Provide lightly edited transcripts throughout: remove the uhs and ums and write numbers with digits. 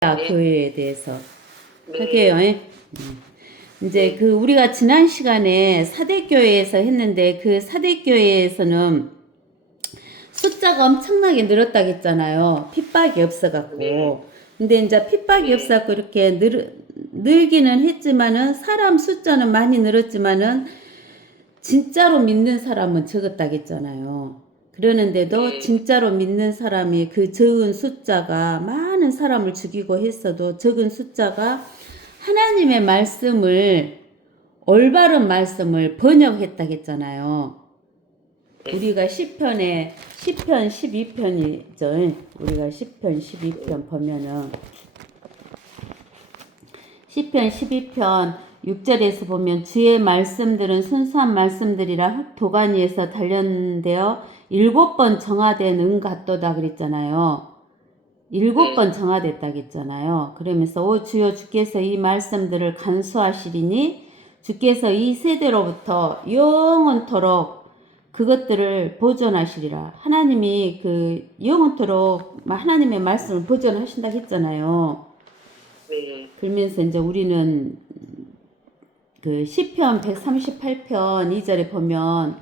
네. 교회에 대해서 네. 할게요. 이제 그 우리가 지난 시간에 사대교회에서 했는데 그 사대교회에서는 숫자가 엄청나게 늘었다고 했잖아요. 핍박이 없어갖고. 네. 근데 이제 핍박이 없어갖고 이렇게 늘기는 했지만은 사람 숫자는 많이 늘었지만은 진짜로 믿는 사람은 적었다고 했잖아요. 그러는데도 진짜로 믿는 사람이 그 적은 숫자가 많은 사람을 죽이고 했어도 적은 숫자가 하나님의 말씀을 올바른 말씀을 번역했다고 했잖아요. 우리가 시편 12편이죠. 우리가 시편 12편 보면은 시편 12편 6절에서 보면 주의 말씀들은 순수한 말씀들이라 흙 도가니에서 단련되어 7번 정화된 은 같도다 그랬잖아요. 7번 정화됐다고 했잖아요. 그러면서 오 주여 주께서 이 말씀들을 간수하시리니 주께서 이 세대로부터 영원토록 그것들을 보존하시리라. 하나님이 그 영원토록 하나님의 말씀을 보존하신다고 했잖아요. 그러면서 이제 우리는 그 시편 138편 2절에 보면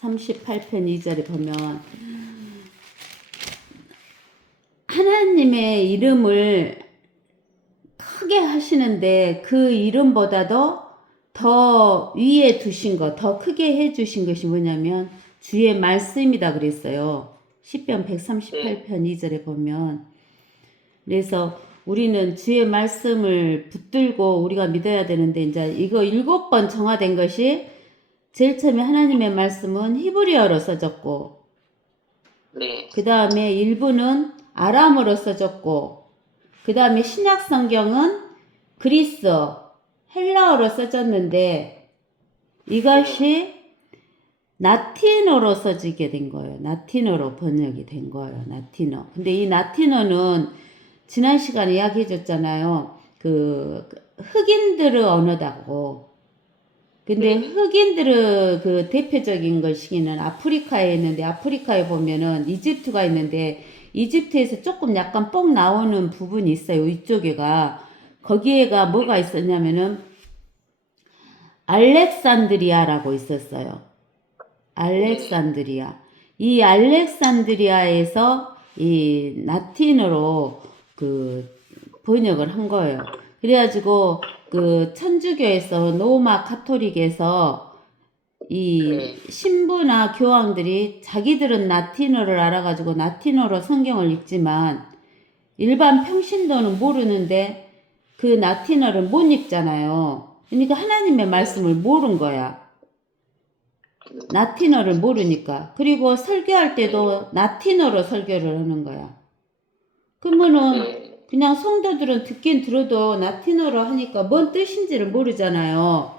38편 2절에 보면 하나님의 이름을 크게 하시는데 그 이름보다도 더 위에 두신 것, 더 크게 해주신 것이 뭐냐면 주의 말씀이다 그랬어요. 시편 138편 2절에 보면. 그래서 우리는 주의 말씀을 붙들고 우리가 믿어야 되는데 이제 이거 7번 정화된 것이 제일 처음에 하나님의 말씀은 히브리어로 써졌고 그 다음에 일부는 아람어로 써졌고 그 다음에 신약 성경은 그리스어, 헬라어로 써졌는데 이것이 라틴어로 써지게 된 거예요. 라틴어로 번역이 된 거예요. 라틴어. 근데 이 라틴어는 지난 시간에 이야기해 줬잖아요. 그 흑인들의 언어다고. 근데 흑인들의 그 대표적인 것이기는 아프리카에 있는데 아프리카에 보면은 이집트가 있는데 이집트에서 조금 약간 뽕 나오는 부분이 있어요. 이쪽에가. 거기에가 뭐가 있었냐면은 알렉산드리아라고 있었어요. 알렉산드리아. 이 알렉산드리아에서 이 라틴어로 그 번역을 한 거예요. 그래가지고 그 천주교에서 로마 카톨릭에서 이 신부나 교황들이 자기들은 라틴어를 알아가지고 라틴어로 성경을 읽지만 일반 평신도는 모르는데 그 라틴어를 못 읽잖아요. 그러니까 하나님의 말씀을 모른 거야. 라틴어를 모르니까. 그리고 설교할 때도 라틴어로 설교를 하는 거야. 그러면은 그냥 성도들은 듣긴 들어도 라틴어로 하니까 뭔 뜻인지를 모르잖아요.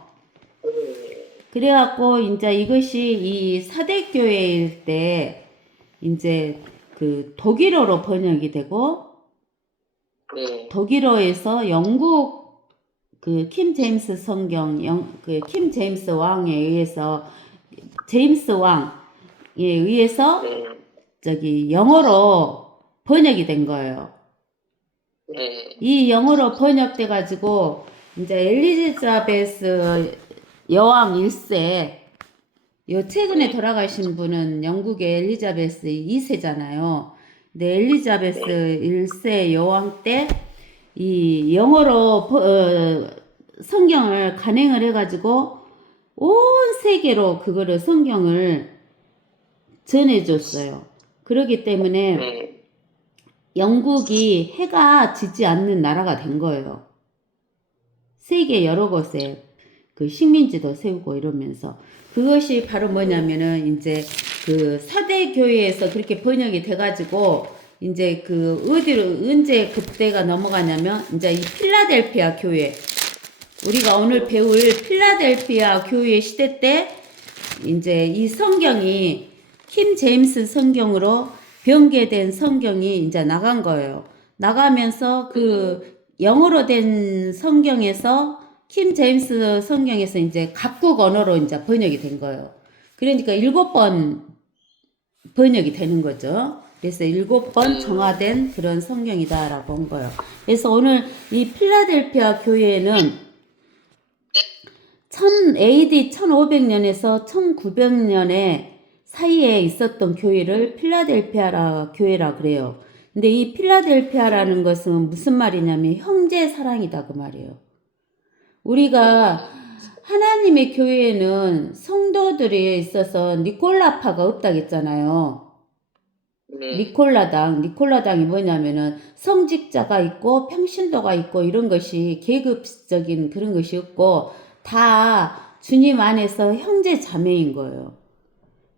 그래갖고 이제 이것이 이 사대교회일 때 이제 그 독일어로 번역이 되고 독일어에서 영국 그 킴 제임스 성경 그 킴 제임스 왕에 의해서 제임스 왕에 의해서 저기 영어로 번역이 된 거예요. 이 영어로 번역돼 가지고 이제 엘리자베스 여왕 1세 요 최근에 돌아가신 분은 영국의 엘리자베스 2세잖아요. 근데 엘리자베스 1세 여왕 때 이 영어로 성경을 간행을 해가지고 온 세계로 그거를 성경을 전해줬어요. 그렇기 때문에 영국이 해가 지지 않는 나라가 된 거예요. 세계 여러 곳에 그 식민지도 세우고 이러면서 그것이 바로 뭐냐면은 이제 그 사대교회에서 그렇게 번역이 돼가지고 이제 그 어디로 언제 그때가 넘어가냐면 이제 이 필라델피아 교회 우리가 오늘 배울 필라델피아 교회 시대 때 이제 이 성경이 킴 제임스 성경으로 변개된 성경이 이제 나간 거예요. 나가면서 그 영어로 된 성경에서 킴 제임스 성경에서 이제 각국 언어로 이제 번역이 된 거예요. 그러니까 7번 번역이 되는 거죠. 그래서 7번 정화된 그런 성경이다라고 한 거예요. 그래서 오늘 이 필라델피아 교회는 AD 1500년에서 1900년에 사이에 있었던 교회를 필라델피아 교회라 그래요. 근데 이 필라델피아라는 것은 무슨 말이냐면 형제 사랑이다 그 말이에요. 우리가 하나님의 교회에는 성도들이 있어서 니콜라파가 없다겠잖아요. 니콜라당이 뭐냐면은 성직자가 있고 평신도가 있고 이런 것이 계급적인 그런 것이 없고 다 주님 안에서 형제 자매인 거예요.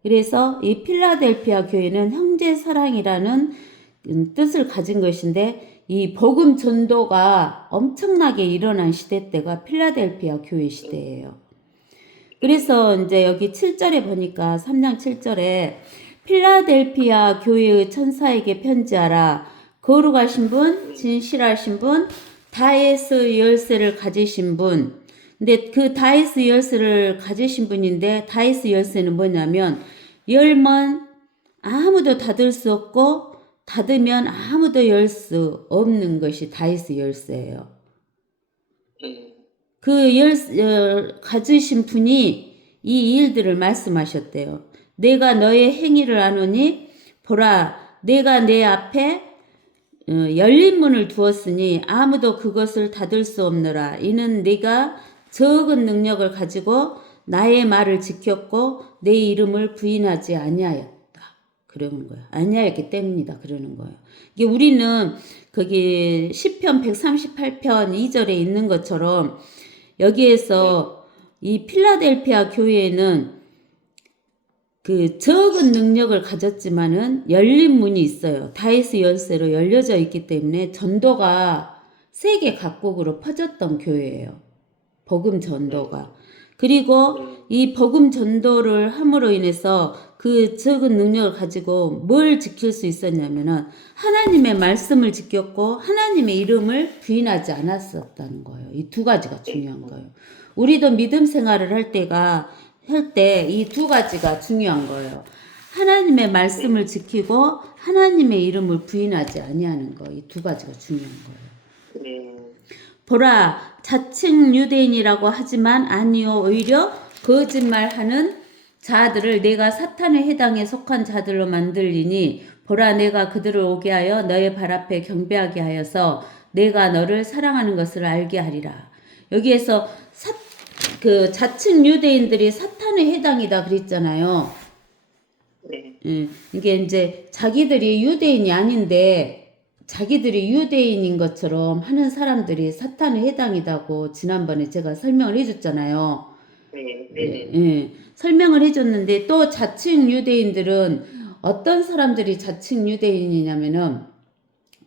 그래서 이 필라델피아 교회는 형제 사랑이라는 뜻을 가진 것인데 이 복음 전도가 엄청나게 일어난 시대 때가 필라델피아 교회 시대예요. 그래서 이제 여기 7절에 보니까 3장 7절에 필라델피아 교회의 천사에게 편지하라. 거룩하신 분, 진실하신 분, 다윗의 열쇠를 가지신 분. 근데 그 다윗의 열쇠를 가지신 분인데 다윗의 열쇠는 뭐냐면 열면 아무도 닫을 수 없고 닫으면 아무도 열 수 없는 것이 다윗의 열쇠예요. 그 가지신 분이 이 일들을 말씀하셨대요. 내가 너의 행위를 아노니 보라 내가 내 앞에 열린 문을 두었으니 아무도 그것을 닫을 수 없노라. 이는 네가 적은 능력을 가지고 나의 말을 지켰고 내 이름을 부인하지 아니하였다. 그러는 거예요. 아니하였기 때문이다. 그러는 거예요. 이게 우리는 거기 시편 138편 2절에 있는 것처럼 여기에서 이 필라델피아 교회에는 그 적은 능력을 가졌지만은 열린 문이 있어요. 다윗의 열쇠로 열려져 있기 때문에 전도가 세계 각국으로 퍼졌던 교회예요. 복음 전도가. 그리고 이 복음 전도를 함으로 인해서 그 적은 능력을 가지고 뭘 지킬 수 있었냐면은 하나님의 말씀을 지켰고 하나님의 이름을 부인하지 않았었다는 거예요. 이 두 가지가 중요한 거예요. 우리도 믿음 생활을 할 때 이 두 가지가 중요한 거예요. 하나님의 말씀을 지키고 하나님의 이름을 부인하지 아니하는 거. 이 두 가지가 중요한 거예요. 보라 자칭 유대인이라고 하지만 아니요 오히려 거짓말하는 자들을 내가 사탄의 해당에 속한 자들로 만들리니 보라 내가 그들을 오게 하여 너의 발 앞에 경배하게 하여서 내가 너를 사랑하는 것을 알게 하리라. 여기에서 그 자칭 유대인들이 사탄의 해당이다 그랬잖아요. 이게 이제 자기들이 유대인이 아닌데 자기들이 유대인인 것처럼 하는 사람들이 사탄의 해당이다고 지난번에 제가 설명을 해줬잖아요. 설명을 해줬는데 또 자칭 유대인들은 어떤 사람들이 자칭 유대인이냐면은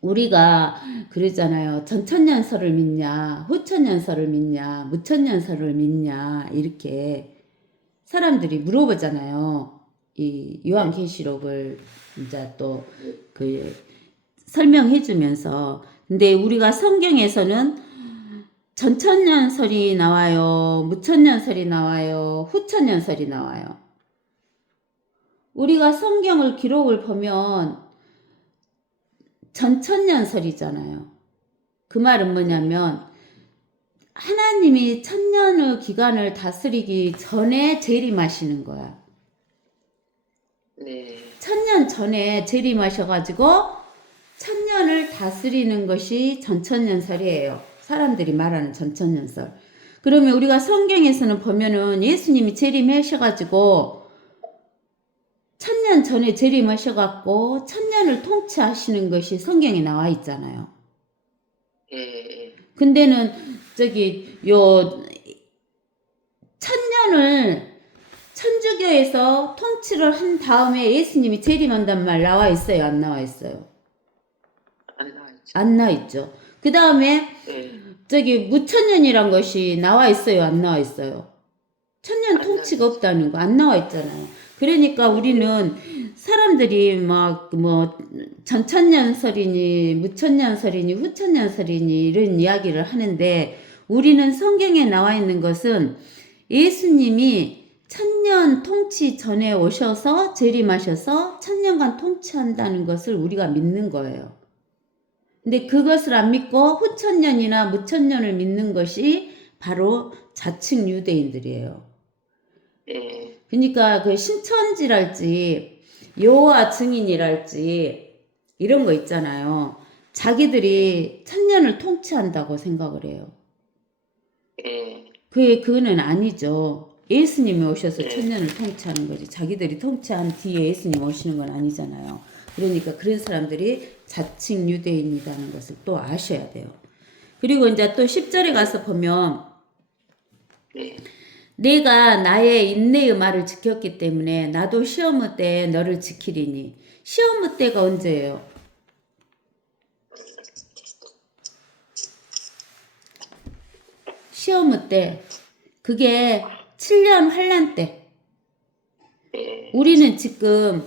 우리가 그러잖아요. 전천년설을 믿냐, 후천년설을 믿냐, 무천년설을 믿냐 이렇게 사람들이 물어보잖아요. 이 요한계시록을 이제 또 그 설명해주면서 근데 우리가 성경에서는 전천년설이 나와요. 무천년설이 나와요. 후천년설이 나와요. 우리가 성경을 기록을 보면 전천년설이잖아요. 그 말은 뭐냐면 하나님이 천년의 기간을 다스리기 전에 재림하시는 거야. 천년 전에 재림하셔가지고 천년을 다스리는 것이 전천년설이에요. 사람들이 말하는 전천년설. 그러면 우리가 성경에서는 보면은 예수님이 재림하셔가지고 천년 전에 재림하셔갖고 천년을 통치하시는 것이 성경에 나와 있잖아요. 근데는 저기 천년을 천주교에서 통치를 한 다음에 예수님이 재림한단 말 나와 있어요? 안 나와 있어요? 안 나와 있죠. 그 다음에 저기 무천년이란 것이 나와 있어요? 안 나와 있어요? 천년 통치가 없다는 거 안 나와 있잖아요. 그러니까 우리는 사람들이 막 뭐 전천년설이니 무천년설이니 후천년설이니 이런 이야기를 하는데 우리는 성경에 나와 있는 것은 예수님이 천년 통치 전에 오셔서 재림하셔서 천년간 통치한다는 것을 우리가 믿는 거예요. 근데 그것을 안 믿고 후천년이나 무천년을 믿는 것이 바로 자칭 유대인들이에요. 예. 그러니까 그 신천지랄지 여호와 증인이랄지 이런 거 있잖아요. 자기들이 천년을 통치한다고 생각을 해요. 예. 그거는 아니죠. 예수님이 오셔서 네. 천년을 통치하는 거지. 자기들이 통치한 뒤에 예수님 오시는 건 아니잖아요. 그러니까 그런 사람들이 자칭 유대인이라는 것을 또 아셔야 돼요. 그리고 이제 또 10절에 가서 보면 네. 내가 나의 인내의 말을 지켰기 때문에 나도 시험의 때에 너를 지키리니. 시험의 때가 언제예요? 시험의 때. 그게 7년 환란 때. 예. 우리는 지금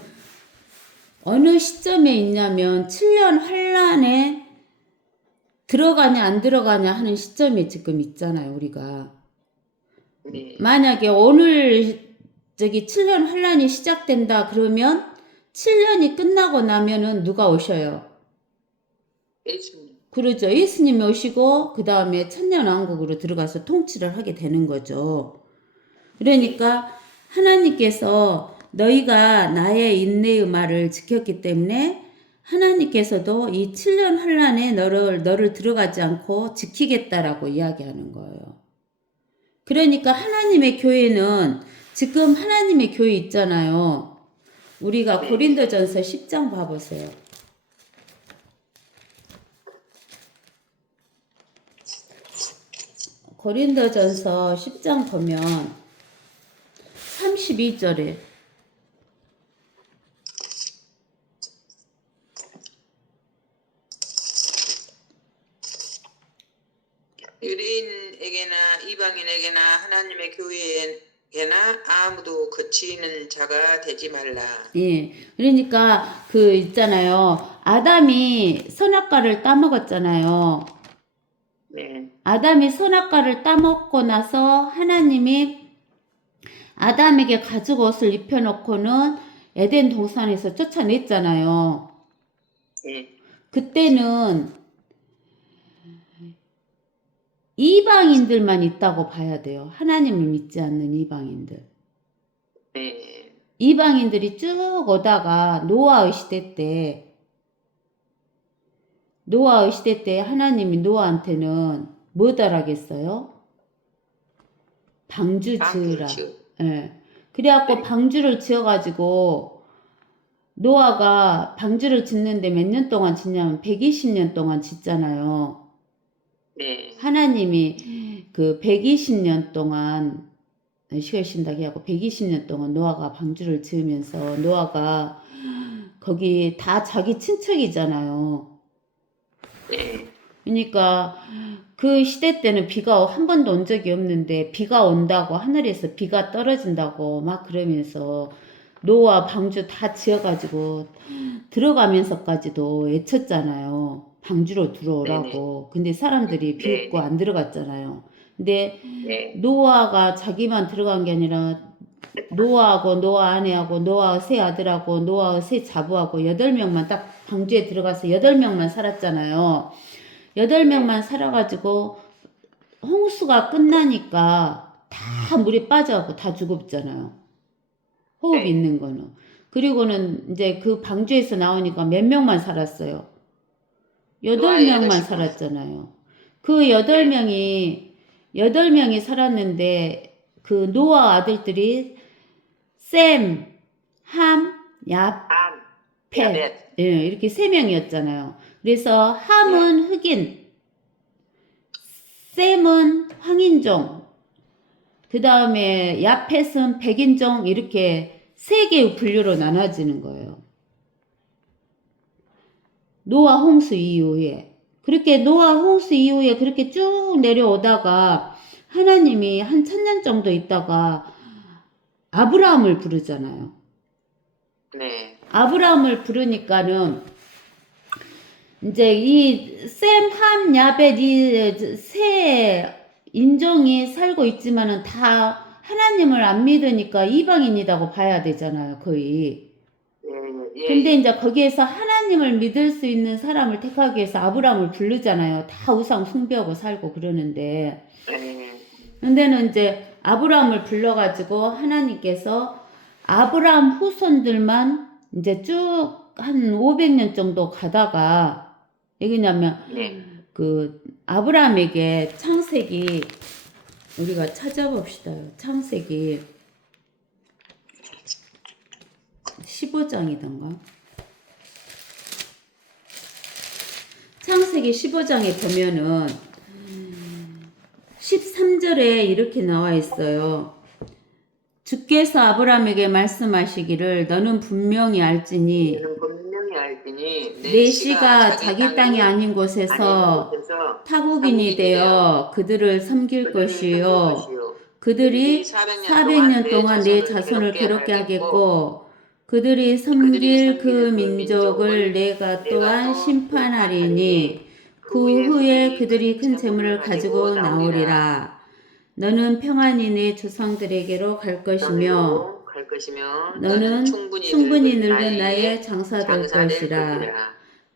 어느 시점에 있냐면 7년 환란에 들어가냐 안 들어가냐 하는 시점에 지금 있잖아요, 우리가. 네. 만약에 오늘 7년 환란이 시작된다 그러면 7년이 끝나고 나면은 누가 오셔요? 예수님. 그러죠. 예수님이 오시고 그 다음에 천년왕국으로 들어가서 통치를 하게 되는 거죠. 그러니까 하나님께서 너희가 나의 인내의 말을 지켰기 때문에 하나님께서도 이 7년 환란에 너를 들어가지 않고 지키겠다라고 이야기하는 거예요. 그러니까 하나님의 교회는 지금 하나님의 교회 있잖아요. 우리가 고린도전서 10장 봐보세요. 고린도전서 10장 보면 32절에 유대인에게나 이방인에게나 하나님의 교회에게나 아무도 거치는 자가 되지 말라. 예. 그러니까 그 있잖아요. 아담이 선악과를 따먹었잖아요. 네. 아담이 선악과를 따먹고 나서 하나님이 아담에게 가죽 옷을 입혀놓고는 에덴 동산에서 쫓아냈잖아요. 네. 그때는 이방인들만 있다고 봐야 돼요. 하나님을 믿지 않는 이방인들. 네. 이방인들이 쭉 오다가 노아의 시대 때 하나님이 노아한테는 뭐 달하겠어요? 방주 지으라. 예. 그래갖고 방주를 지어가지고 노아가 방주를 짓는데 몇 년 동안 짓냐면 120년 동안 짓잖아요. 네. 하나님이 그 120년 동안 시간 쉰다고 하고 120년 동안 노아가 방주를 지으면서 노아가 거기 다 자기 친척이잖아요. 네. 그러니까 그 시대 때는 비가 한 번도 온 적이 없는데 비가 온다고 하늘에서 비가 떨어진다고 막 그러면서 노아 방주 다 지어가지고 들어가면서까지도 외쳤잖아요. 방주로 들어오라고. 근데 사람들이 비웃고 안 들어갔잖아요. 근데 네. 노아가 자기만 들어간 게 아니라 노아하고 노아 아내하고 노아 세 아들하고 노아 세 자부하고 8명만 딱 방주에 들어가서 8명만 살았잖아요. 8명만 살아가지고 홍수가 끝나니까 다 물에 빠져갖고 다 죽었잖아요. 호흡 있는 거는. 그리고는 이제 그 방주에서 나오니까 몇 명만 살았어요. 8명만 살았잖아요. 그 8명이 살았는데 그 노아 아들들이 셈, 함, 야펫 이렇게 3명이었잖아요. 그래서 함은 흑인, 셈은 황인종, 그 다음에 야펫은 백인종 이렇게 3개의 분류로 나눠지는 거예요. 노아 홍수 이후에. 그렇게 노아 홍수 이후에 그렇게 쭉 내려오다가 하나님이 한 1000년 정도 있다가 아브라함을 부르잖아요. 네. 아브라함을 부르니까는 이제 이 셈, 함, 야벳 이 세 인종이 살고 있지만은 다 하나님을 안 믿으니까 이방인이라고 봐야 되잖아요, 거의. 예, 근데 이제 거기에서 하나님을 믿을 수 있는 사람을 택하기 위해서 아브라함을 부르잖아요. 다 우상 숭배하고 살고 그러는데. 예, 근데는 이제 아브라함을 불러가지고 하나님께서 아브라함 후손들만 이제 쭉 한 500년 정도 가다가, 왜냐면 네, 그 아브라함에게 창세기, 우리가 찾아봅시다. 창세기 15장이던가. 창세기 15장에 보면은 13절에 이렇게 나와 있어요. 주께서 아브라함에게 말씀하시기를 너는 분명히 알지니 이는 분명히 알지니 내 씨가 자기 땅이 아닌 곳에서 타국인이 되어 그들을 섬길 것이요 그들이 400년 동안 내 자손을 괴롭게 하겠고 그들이 섬길 그 민족을 내가 또한 심판하리니 그 후에 그들이 큰 재물을 가지고 나오리라. 너는 평안히 내 조상들에게로 갈 것이며 너는 충분히 늙은 나이에 장사될 것이라.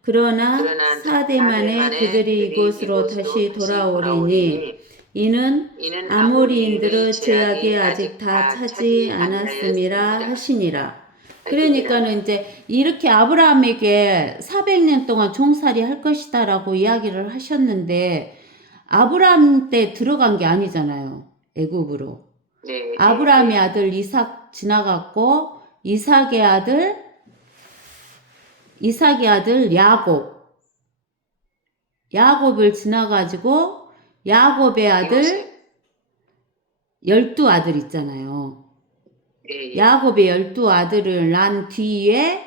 그러나 4대 만에 그들이 이곳으로 다시 돌아오리니 이는 아모리인들의 죄악이 아직 다 차지 않았음이라 하시니라. 그러니까는 이제 이렇게 아브라함에게 400년 동안 종살이 할 것이다라고 이야기를 하셨는데 아브라함 때 들어간 게 아니잖아요. 애굽으로. 네, 아브라함의 아들 이삭 지나갔고 이삭의 아들 야곱을 지나가지고 야곱의 아들 12아들 있잖아요. 예, 야곱의 12아들을 낳은 뒤에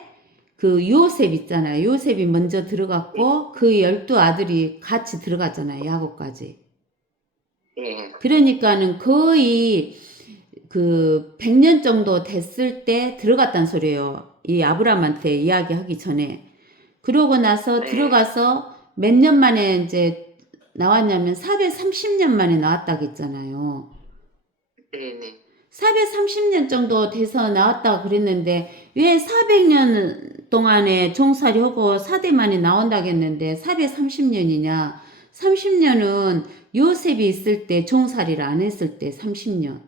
그 요셉 있잖아요. 요셉이 먼저 들어갔고 그 12아들이 같이 들어갔잖아요. 야곱까지. 예, 그러니까는 거의 그 100년 정도 됐을 때 들어갔단 소리예요. 이 아브라함한테 이야기하기 전에. 그러고 나서 들어가서 몇 년 만에 이제 나왔냐면 430년 만에 나왔다고 했잖아요. 네. 430년 정도 돼서 나왔다고 그랬는데 왜 400년 동안에 종살이 하고 4대 만에 나온다고 했는데 430년이냐? 30년은 요셉이 있을 때 종살이를 안 했을 때 30년.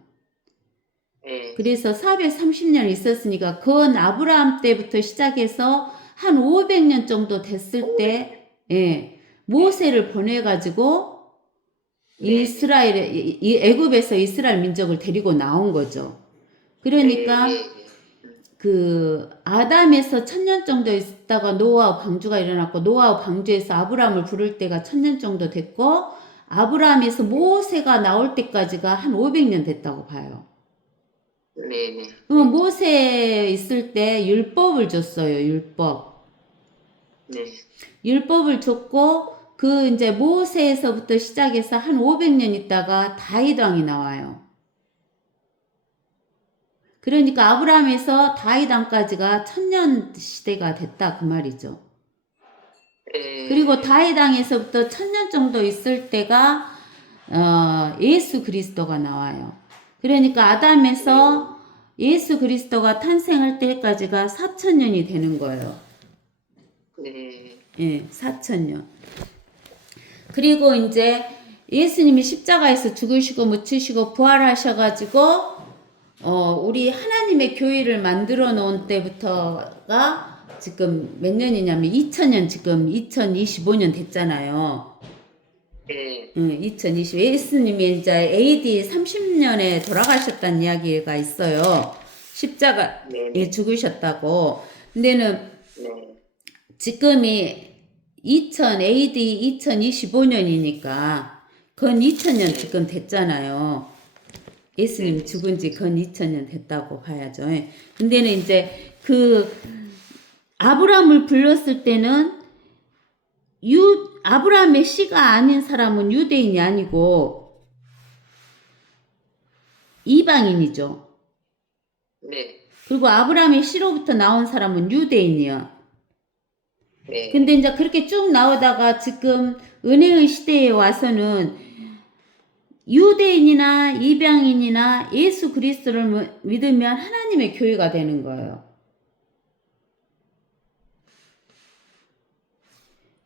그래서 430년 있었으니까 그건 아브라함 때부터 시작해서 한 500년 정도 됐을 때 모세를 보내가지고 이 애굽에서 이스라엘 민족을 데리고 나온 거죠. 그러니까 그 아담에서 1000년 정도 있다가 노아와 방주가 일어났고 노아와 방주에서 아브라함을 부를 때가 1000년 정도 됐고 아브라함에서 모세가 나올 때까지가 한 500년 됐다고 봐요. 네. 그럼 모세 있을 때 율법을 줬어요. 율법. 네. 율법을 줬고 그 이제 모세에서부터 시작해서 한 500년 있다가 다윗 왕이 나와요. 그러니까 아브라함에서 다윗 왕까지가 1000년 시대가 됐다 그 말이죠. 그리고 다윗 왕에서부터 1000년 정도 있을 때가 예수 그리스도가 나와요. 그러니까 아담에서 예수 그리스도가 탄생할 때까지가 4000년이 되는 거예요. 네. 예, 4000년. 그리고 이제 예수님이 십자가에서 죽으시고 묻히시고 부활하셔가지고 우리 하나님의 교회를 만들어 놓은 때부터가 지금 몇 년이냐면 2000년 지금 2025년 됐잖아요. 2020 예수님이 이제 AD 30년에 돌아가셨다는 이야기가 있어요. 십자가에 죽으셨다고. 근데는 지금이 AD 2025년이니까 건 2000년 지금 됐잖아요. 예수님 죽은 지 건 2000년 됐다고 봐야죠. 근데는 이제 그 아브라함을 불렀을 때는 아브라함의 씨가 아닌 사람은 유대인이 아니고 이방인이죠. 네. 그리고 아브라함의 씨로부터 나온 사람은 유대인이야. 근데 이제 그렇게 쭉 나오다가 지금 은혜의 시대에 와서는 유대인이나 이방인이나 예수 그리스도를 믿으면 하나님의 교회가 되는 거예요.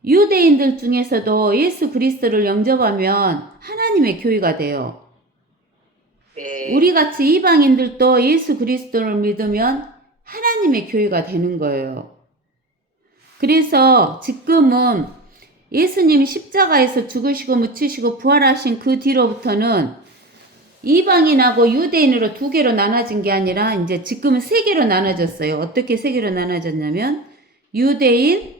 유대인들 중에서도 예수 그리스도를 영접하면 하나님의 교회가 돼요. 네. 우리같이 이방인들도 예수 그리스도를 믿으면 하나님의 교회가 되는 거예요. 그래서 지금은 예수님이 십자가에서 죽으시고 묻히시고 부활하신 그 뒤로부터는 이방인하고 유대인으로 두 개로 나눠진 게 아니라 이제 지금은 세 개로 나눠졌어요. 어떻게 세 개로 나눠졌냐면 유대인,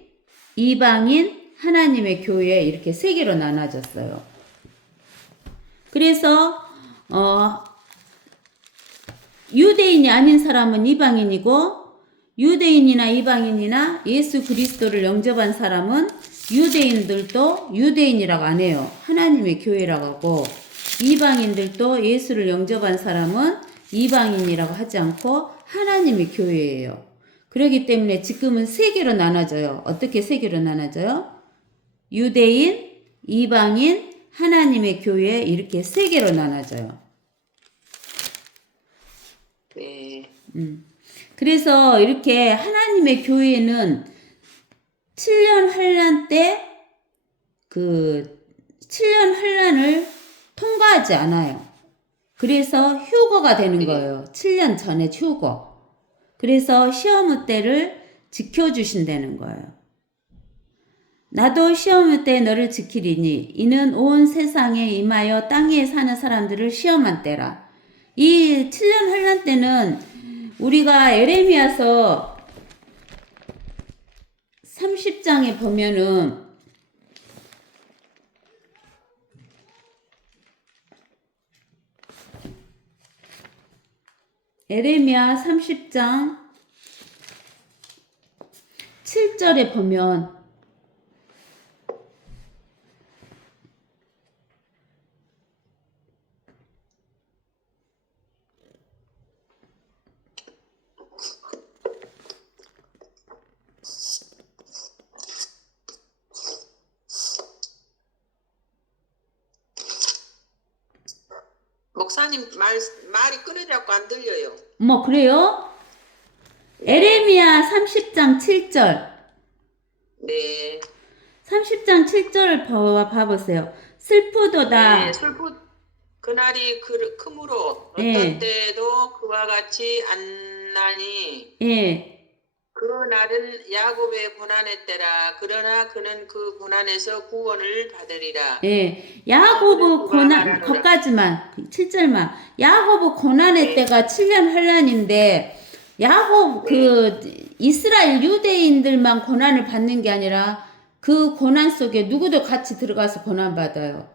이방인, 하나님의 교회 이렇게 세 개로 나눠졌어요. 그래서 유대인이 아닌 사람은 이방인이고 유대인이나 이방인이나 예수 그리스도를 영접한 사람은 유대인들도 유대인이라고 안 해요. 하나님의 교회라고 하고 이방인들도 예수를 영접한 사람은 이방인이라고 하지 않고 하나님의 교회예요. 그렇기 때문에 지금은 세 개로 나눠져요. 어떻게 세 개로 나눠져요? 유대인, 이방인, 하나님의 교회 이렇게 세 개로 나눠져요. 네. 그래서 이렇게 하나님의 교회는 7년 환란 때 그 7년 환란을 통과하지 않아요. 그래서 휴거가 되는 거예요. 7년 전에 휴거. 그래서 시험의 때를 지켜주신다는 거예요. 나도 시험의 때 너를 지키리니 이는 온 세상에 임하여 땅에 사는 사람들을 시험한 때라. 이 7년 환란 때는 우리가 에레미야서 30장에 보면은 에레미야 30장 7절에 보면 목사님 말이 끊어져갖고 안 들려요. 뭐 그래요? 에레미야 30장 7절. 네. 30장 7절을 봐보세요. 슬프도다. 네. 그날이 크므로 어떤 예. 때도 그와 같이 안 나니 예. 그 날은 야곱의 고난의 때라. 그러나 그는 그 고난에서 구원을 받으리라. 예. 야고보 고난, 거까지만, 7절만. 야고보 고난의 네. 때가 7년 환란인데, 이스라엘 유대인들만 고난을 받는 게 아니라, 그 고난 속에 누구도 같이 들어가서 고난받아요.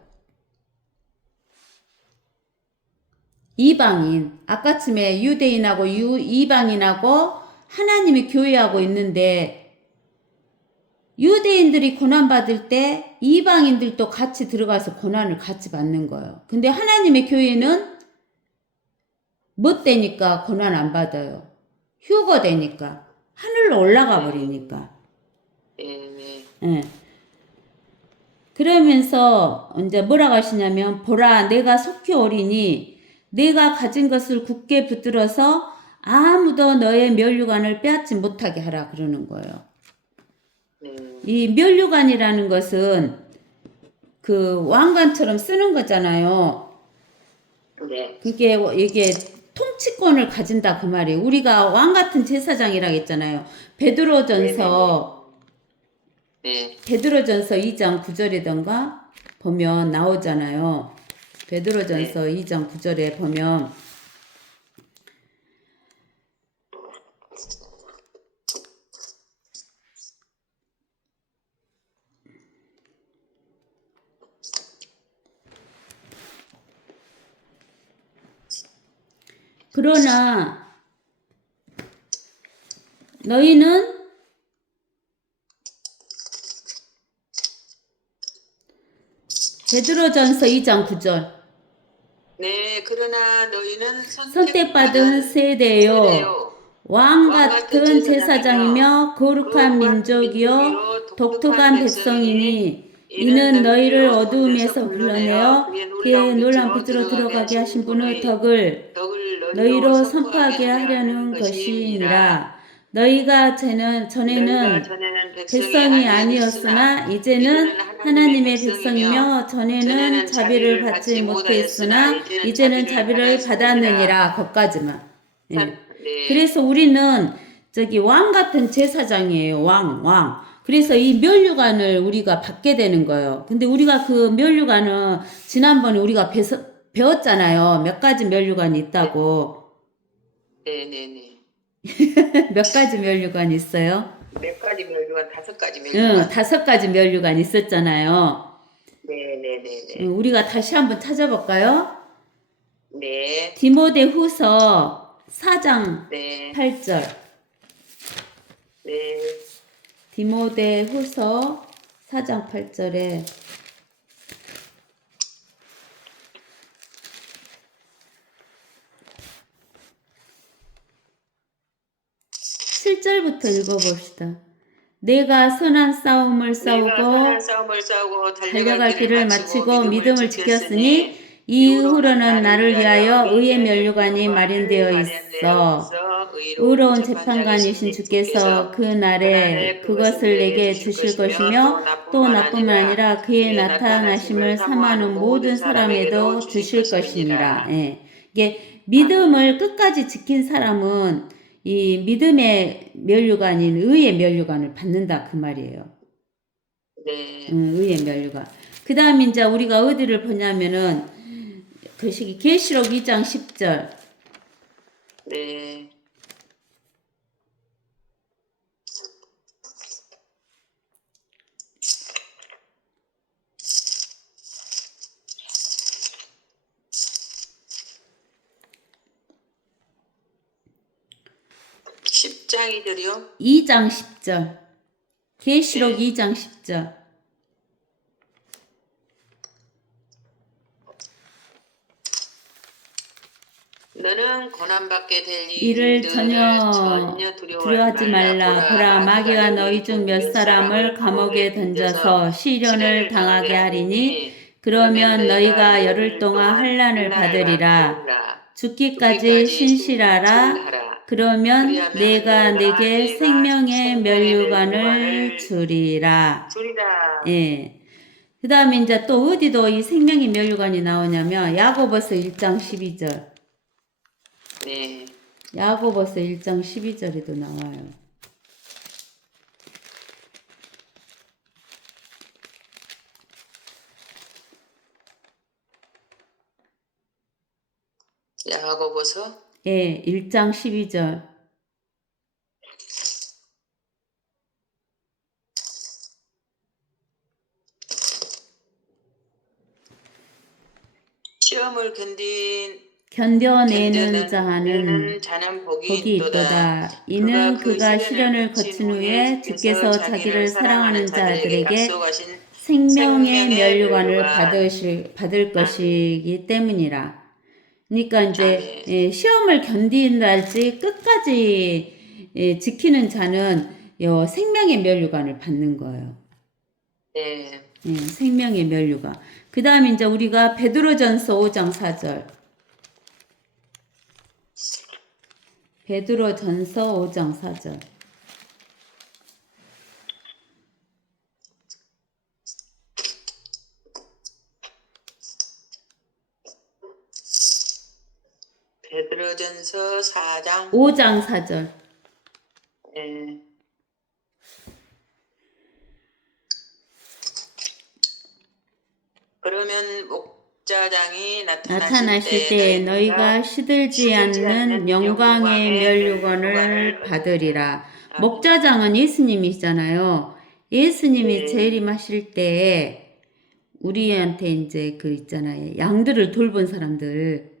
이방인. 아까쯤에 유대인하고 이방인하고 하나님의 교회하고 있는데, 유대인들이 고난받을 때 이방인들도 같이 들어가서 고난을 같이 받는 거예요. 근데 하나님의 교회는 못되니까 고난 안 받아요. 휴거되니까. 하늘로 올라가 버리니까. 네. 예. 그러면서 이제 뭐라고 하시냐면, 보라, 내가 속히 오리니 내가 가진 것을 굳게 붙들어서 아무도 너의 면류관을 빼앗지 못하게 하라 그러는 거예요. 이 면류관이라는 것은 그 왕관처럼 쓰는 거잖아요. 네. 그게 이게 통치권을 가진다 그 말이에요. 우리가 왕 같은 제사장이라고 했잖아요. 베드로전서 네. 베드로전서 2장 9절이던가 보면 나오잖아요. 베드로전서 2장 9절에 보면 그러나 너희는 베드로전서 2장 9절 네, 그러나 너희는 선택받은 세대요 왕 같은 제사장이며 거룩한 민족이요 독특한 백성이니 이는 너희를 어두움에서 불러내어 불러내어 그의 놀라운 빛으로 들어가게 하신 분의 덕을 너희로 선포하게 하려는 것이니라. 너희가 전에는 백성이 아니었으나 이제는 하나님의 백성이며 전에는 자비를 받지 못했으나 이제는 자비를 받았느니라. 거기까지만. 예. 네. 그래서 우리는 저기 왕 같은 제사장이에요. 왕. 그래서 이 면류관을 우리가 받게 되는 거예요. 근데 우리가 그 면류관은 지난번에 우리가 배웠잖아요. 몇 가지 면류관이 있다고. 네네네. 몇 가지 면류관이 있어요? 몇 가지 면류관, 5가지 면류관. 응, 5가지 면류관이 있었잖아요. 네네네네. 우리가 다시 한번 찾아볼까요? 네. 디모데 후서 4장 네. 8절. 네. 디모데 후서 4장 8절에 칠 절부터 읽어봅시다. 내가 선한 싸움을 싸우고 달려갈 길을 마치고 믿음을 지켰으니 이후로는 나를 위하여 의의 면류관이 마련되어 있어 의로운 재판관이신 주께서 그 날에 그것을 내게 주실 것이며 또 나뿐만 아니라 그의 나타나심을 사모하는 모든 사람에도 주실 것이니라. 예. 이게 믿음을 끝까지 지킨 사람은 이 믿음의 면류관인 의의 면류관을 받는다 그 말이에요. 네. 의의 면류관. 그 다음 이제 우리가 어디를 보냐면은 그 시기 계시록 2장 10절. 네. 십장 2절이요? 2장 10절. 계시록 네. 2장 10절. 너는 고난받게 될 이를 일들을 전혀 두려워하지 말라. 보라, 마귀가 너희 중 몇 사람을 감옥에 던져서 시련을 당하게 하리니 그러면 너희가 열흘 동안 환난을 받으리라. 죽기까지 신실하라. 그러면 내가 내게 생명의 면류관을 주리라. 예. 그 다음에 이제 또 어디도 이 생명의 면류관이 나오냐면 야고보서 1장 12절. 네. 야고보서 1장 12절에도 나와요. 야고보서 예, 1장 12절. 시험을 견뎌내는 자는 자는 복이 있도다. 이는 그가 시련을 거친 후에 주께서 자기를 사랑하는 자들에게 생명의 면류관을 받을 것이기 때문이라. 그러니까 이제 아멘. 시험을 견딘다 할지 끝까지 지키는 자는 생명의 면류관을 받는 거예요. 네. 생명의 면류관. 그 다음에 이제 우리가 베드로전서 5장 4절. 베드로전서 5장 4절. 베드로전서 4장 5장 4절. 네. 그러면 목자장이 나타나실 때 너희가 시들지 않는 영광의 면류관을 받으리라. 목자장은 예수님이시잖아요. 예수님이 네. 재림하실 때 우리한테 이제 그 있잖아요. 양들을 돌본 사람들.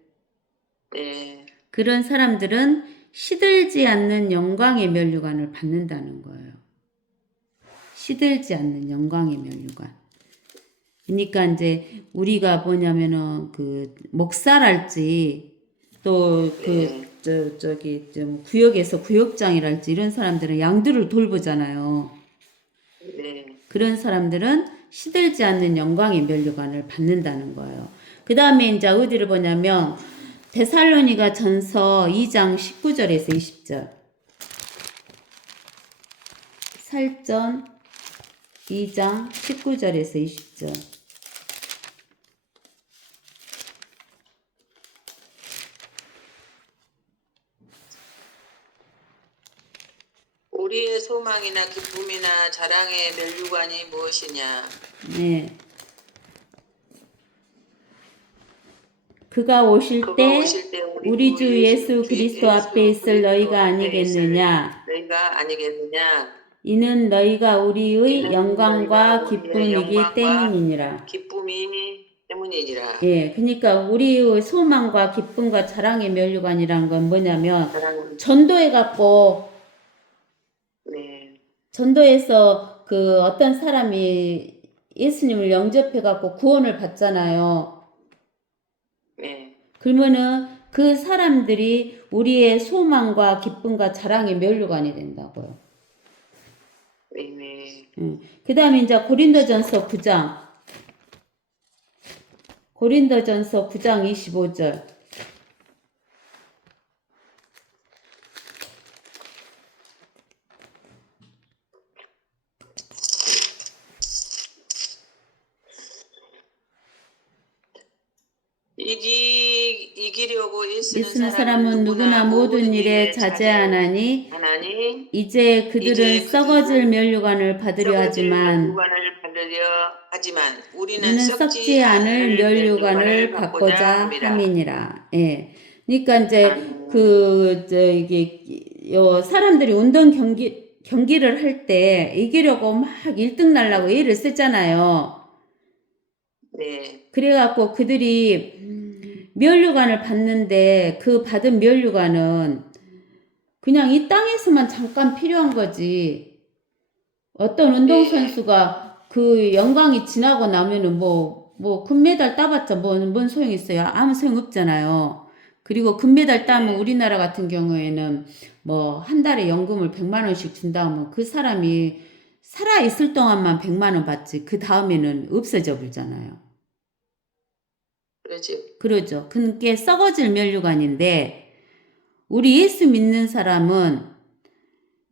네. 그런 사람들은 시들지 않는 영광의 면류관을 받는다는 거예요. 시들지 않는 영광의 면류관. 그러니까 이제 우리가 뭐냐면은 그 목사랄지 또 그 저기 좀 구역에서 구역장이랄지 이런 사람들은 양들을 돌보잖아요. 네. 그런 사람들은 시들지 않는 영광의 면류관을 받는다는 거예요. 그 다음에 이제 어디를 보냐면 데살로니가 전서 2장 19절에서 20절. 살전 2장 19절에서 20절. 우리의 소망이나 기쁨이나 자랑의 면류관이 무엇이냐? 네. 그가 오실 그가 때 오실 때 우리 주 예수 주 그리스도 앞에 있을 그리스도 너희가 앞에 있을 아니겠느냐? 너희가 아니겠느냐? 이는 너희가 우리의 이는 영광과 너희가 우리의 기쁨이기 영광과 때문이니라. 기쁨이 때문이니라. 예, 그러니까 우리의 소망과 기쁨과 자랑의 면류관이란 건 뭐냐면 사랑은 전도해갖고 네, 전도해서 그 어떤 사람이 예수님을 영접해갖고 구원을 받잖아요. 네, 그러면은 그 사람들이 우리의 소망과 기쁨과 자랑의 면류관이 된다고요. 네, 네. 그 다음에 이제 고린도전서 9장. 고린도전서 9장 25절. 이기려고 애쓰는 사람은 누구나 모든 일에 자제하나니 하나니 이제 그들은 썩어질 면류관을 받으려 하지만 우리는 우리는 썩지 않을 면류관을 받고자 함이니라. 예. 그러니까 이제 요 사람들이 운동 경기를 할 때 이기려고 막 1등 날라고 애를 쓰잖아요. 네, 그래갖고 그들이 면류관을 받는데 그 받은 면류관은 그냥 이 땅에서만 잠깐 필요한 거지. 어떤 운동선수가 그 영광이 지나고 나면은 뭐 금메달 따봤자 뭔 소용 있어요? 아무 소용 없잖아요. 그리고 금메달 따면 우리나라 같은 경우에는 뭐 한 달에 연금을 100만 원씩 준다 하면 그 사람이 살아 있을 동안만 100만 원 받지. 그 다음에는 없어져 버리잖아요. 그러죠. 그게 썩어질 면류관인데 우리 예수 믿는 사람은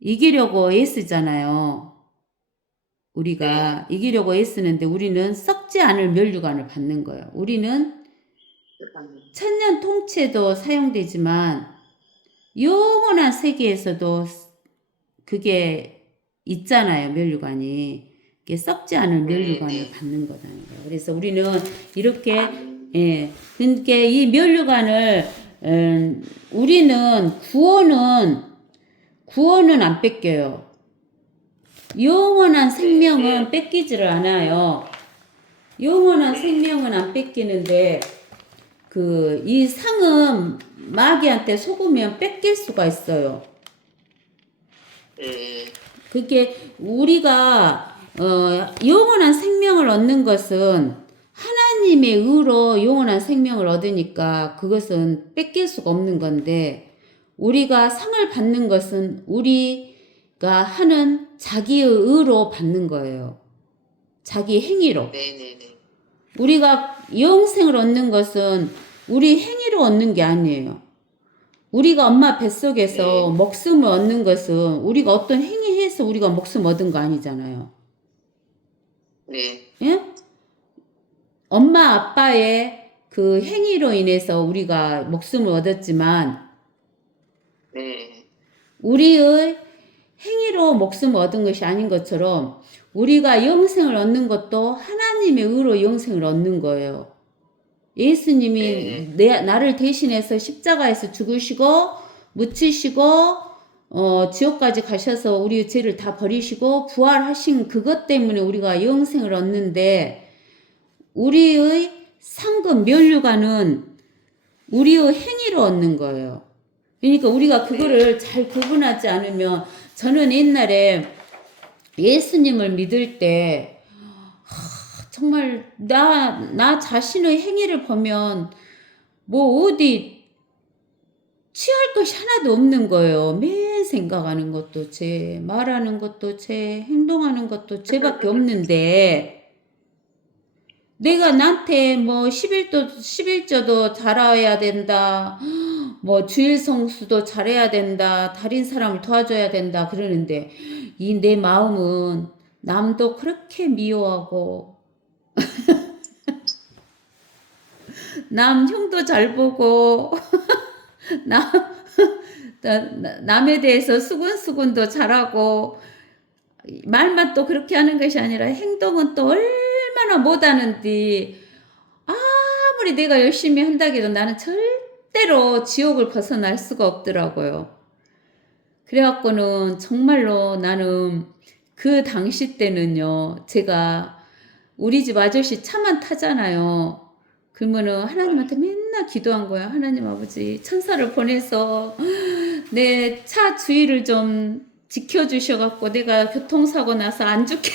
이기려고 애쓰잖아요. 우리가 이기려고 애쓰는데 우리는 썩지 않을 면류관을 받는 거예요. 우리는 천년 통째도 사용되지만 영원한 세계에서도 그게 있잖아요. 면류관이. 이게 썩지 않을 면류관을 받는 거라는 거예요. 그래서 우리는 이렇게 예, 그러니까 이 면류관을 우리는 구원은 안 뺏겨요. 영원한 생명은 뺏기지를 않아요. 영원한 생명은 안 뺏기는데 이 상은 마귀한테 속으면 뺏길 수가 있어요. 그게 우리가 영원한 생명을 얻는 것은 하나님의 의로 영원한 생명을 얻으니까 그것은 뺏길 수가 없는 건데 우리가 상을 받는 것은 우리가 하는 자기의 의로 받는 거예요. 자기 행위로. 우리가 영생을 얻는 것은 우리 행위로 얻는 게 아니에요. 우리가 엄마 뱃속에서 목숨을 얻는 것은 우리가 어떤 행위해서 우리가 목숨 얻은 거 아니잖아요. 예? 엄마 아빠의 그 행위로 인해서 우리가 목숨을 얻었지만 우리의 행위로 목숨을 얻은 것이 아닌 것처럼 우리가 영생을 얻는 것도 하나님의 의로 영생을 얻는 거예요. 예수님이 나를 대신해서 십자가에서 죽으시고 묻히시고 지옥까지 가셔서 우리의 죄를 다 버리시고 부활하신 그것 때문에 우리가 영생을 얻는데 우리의 상급 면류관은 우리의 행위로 얻는 거예요. 그러니까 우리가 그거를 잘 구분하지 않으면 저는 옛날에 예수님을 믿을 때 정말 나 자신의 행위를 보면 뭐 어디 취할 것이 하나도 없는 거예요. 매일 생각하는 것도 죄, 말하는 것도 죄, 행동하는 것도 죄밖에 없는데 내가 나한테 뭐 11조도 잘해야 된다. 뭐 주일 성수도 잘해야 된다. 다른 사람을 도와줘야 된다. 그러는데 이 내 마음은 남도 그렇게 미워하고 남 형도 잘 보고 남 남에 대해서 수군수군도 잘하고 말만 또 그렇게 하는 것이 아니라 행동은 또 얼마나 못하는데 아무리 내가 열심히 한다고 해도 나는 절대로 지옥을 벗어날 수가 없더라고요. 그래갖고는 정말로 나는 그 당시 때는요, 제가 우리 집 아저씨 차만 타잖아요. 그러면은 하나님한테 맨날 기도한 거야. 하나님 아버지, 천사를 보내서 내 차 주의를 좀 지켜주셔갖고 내가 교통사고 나서 안 죽게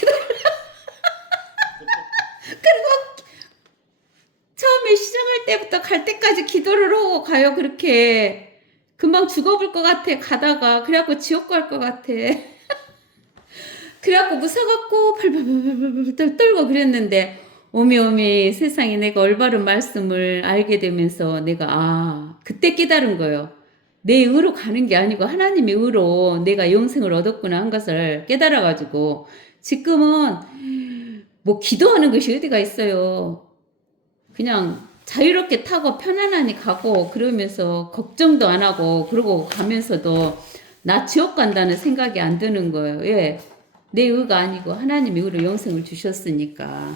처음에 시작할 때부터 갈 때까지 기도를 하고 가요. 그렇게 금방 죽어볼 것 같아. 가다가 그래갖고 지옥 갈 것 같아. 그래갖고 무서갖고 벌벌벌벌벌 떨고 그랬는데 오미 세상에 내가 올바른 말씀을 알게 되면서 내가 그때 깨달은 거예요. 내 의로 가는 게 아니고 하나님의 의로 내가 영생을 얻었구나 한 것을 깨달아가지고 지금은 뭐 기도하는 것이 어디가 있어요. 그냥 자유롭게 타고 편안하니 가고 그러면서 걱정도 안 하고 그러고 가면서도 나 지옥 간다는 생각이 안 드는 거예요. 예. 내 의가 아니고 하나님의 의로 영생을 주셨으니까.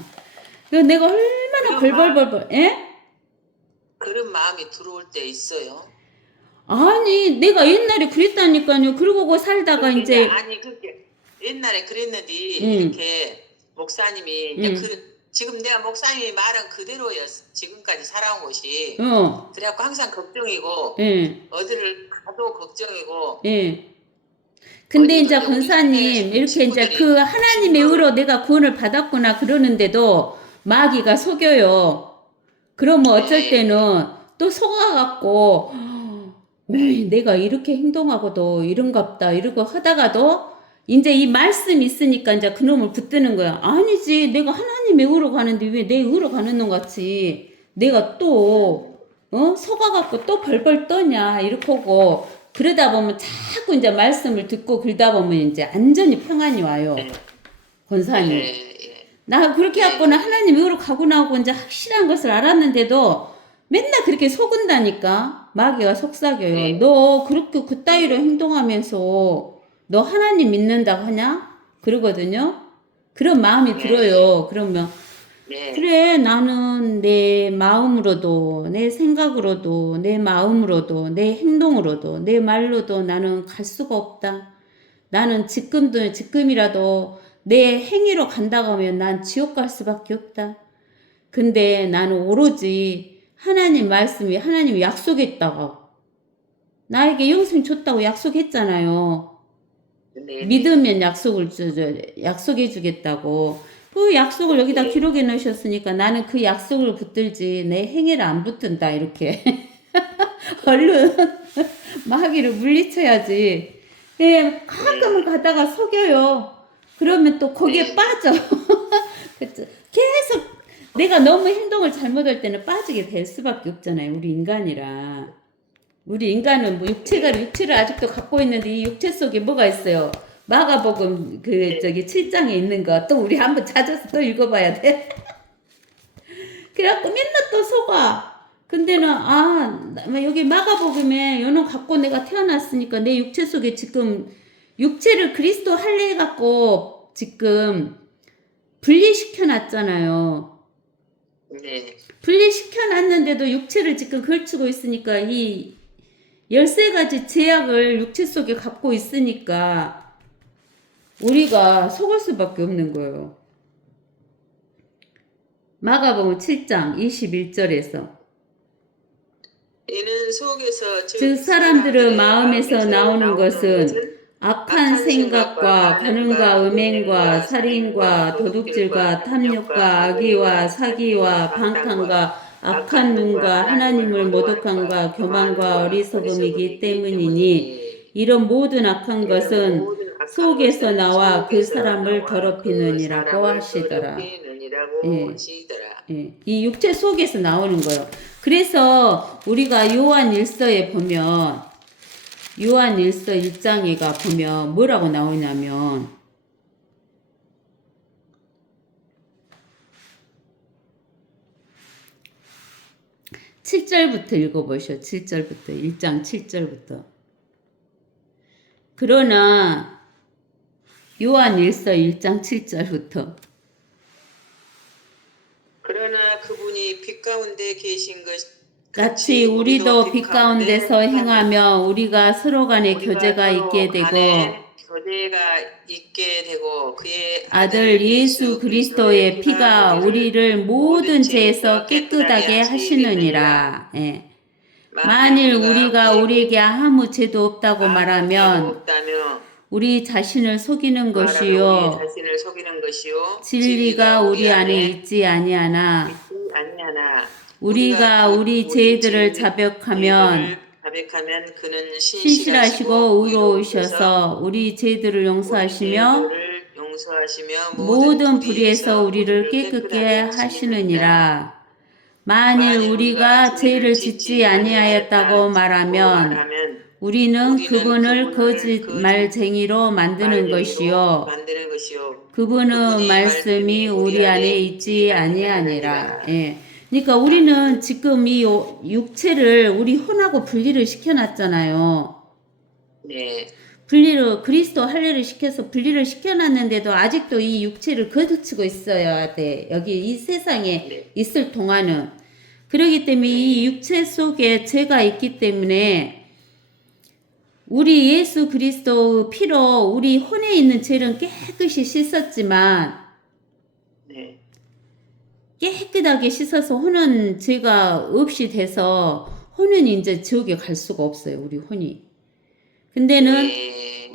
내가 얼마나 벌벌벌벌, 예? 그런 마음이 들어올 때 있어요. 아니, 내가 옛날에 그랬다니까요. 그러고 살다가 이제, 아니 그게 옛날에 그랬는데 음. 이렇게 목사님이 이제 음. 지금 내가 목사님이 말한 그대로였 지금까지 살아온 것이. 그래갖고 항상 걱정이고 예, 어디를 가도 걱정이고. 예. 근데 어디도 이제 우리 권사님, 주변에 이렇게 이제 친구들이 그 하나님의 의로 내가 구원을 받았구나 그러는데도 마귀가 속여요. 그러면 어쩔 네. 때는 또 속아갖고, 내가 이렇게 행동하고도 이런갑다, 이러고 하다가도 이제 이 말씀이 있으니까 이제 그놈을 붙드는 거야. 아니지, 내가 하나님의 의로 가는데 왜 내 의로 가는 놈 같이 내가 또, 속아갖고 또 벌벌 떠냐, 이렇게 하고, 그러다 보면 자꾸 이제 말씀을 듣고 그러다 보면 이제 완전히 평안이 와요. 권사님. 나 그렇게 갖고는 하나님 의로 가고 나오고 이제 확실한 것을 알았는데도 맨날 그렇게 속은다니까. 마귀가 속삭여요. 너 그렇게 그따위로 행동하면서 너 하나님 믿는다고 하냐? 그러거든요. 그런 마음이 들어요. 그러면 그래, 나는 내 마음으로도, 내 생각으로도, 내 마음으로도, 내 행동으로도, 내 말로도 나는 갈 수가 없다. 나는 지금이라도 내 행위로 간다고 하면 난 지옥 갈 수밖에 없다. 근데 나는 오로지 하나님 말씀이 하나님이 약속했다고. 나에게 영생 줬다고 약속했잖아요. 믿으면 약속해 주겠다고. 그 약속을 여기다 기록해 놓으셨으니까 나는 그 약속을 붙들지 내 행위를 안 붙든다 이렇게. 얼른 마귀를 물리쳐야지. 예, 가끔은 가다가 속여요. 그러면 또 거기에 빠져. 계속 내가 너무 행동을 잘못할 때는 빠지게 될 수밖에 없잖아요. 우리 인간이라. 우리 인간은 뭐 육체를 아직도 갖고 있는데 이 육체 속에 뭐가 있어요? 마가복음 7장에 있는 거 또 우리 한번 찾아서 또 읽어봐야 돼. 그래갖고 맨날 또 속아. 근데는 여기 마가복음에 요놈 갖고 내가 태어났으니까 내 육체 속에 지금 육체를 그리스도 할례 갖고 지금 분리시켜 놨잖아요. 네. 분리시켜 놨는데도 육체를 지금 걸치고 있으니까 이 13가지 제약을 육체 속에 갖고 있으니까 우리가 속을 수밖에 없는 거예요. 마가복음 7장 21절에서 이는 속에서 즉 사람들의 마음에서 나오는 것은 악한 생각과 간음과 음행과 살인과 도둑질과 탐욕과 악의와 사기와 방탕과 악한 눈과 하나님을 모독함과 교만과 어리석음이기 때문이니 이런 모든 악한 것은 속에서 나와 그 사람을 더럽히느니라고 하시더라. 예. 예, 이 육체 속에서 나오는 거예요. 그래서 우리가 요한 1서에 보면 요한 1서 1장에가 보면 뭐라고 나오냐면 7절부터 읽어보시오. 7절부터 1장 7절부터. 그러나 요한 1서 1장 7절부터 그러나 그분이 빛 가운데 계신 것 같이 우리도 빛 가운데서 행하며 우리가 서로 간에 교제가 있게 되고 그의 아들 예수 그리스도의 피가 우리를 모든 죄에서 깨끗하게 하시느니라. 예. 만일 우리가 우리에게 아무 죄도 없다고 말하면 우리 자신을 속이는 것이요 진리가 우리 안에 있지 아니하나 우리가 우리 죄들을 자백하면 그는 신실하시고 의로우셔서 우리 죄들을 용서하시며 모든 불의에서 우리를 깨끗게 하시느니라. 만일 우리가 죄를 짓지 아니하였다고 말하면 우리는 그분을 거짓말쟁이로 만드는 것이요 그분은 말씀이 우리 안에 있지 아니하니라. 예. 그러니까 우리는 지금 이 육체를 우리 혼하고 분리를 시켜놨잖아요. 네. 그리스도 할례를 시켜서 분리를 시켜놨는데도 아직도 이 육체를 거듭치고 있어야 돼. 여기 이 세상에 있을 동안은. 그렇기 때문에 이 육체 속에 죄가 있기 때문에 우리 예수 그리스도 피로 우리 혼에 있는 죄는 깨끗이 씻었지만 깨끗하게 씻어서 혼은 죄가 없이 돼서 혼은 이제 지옥에 갈 수가 없어요. 우리 혼이. 근데는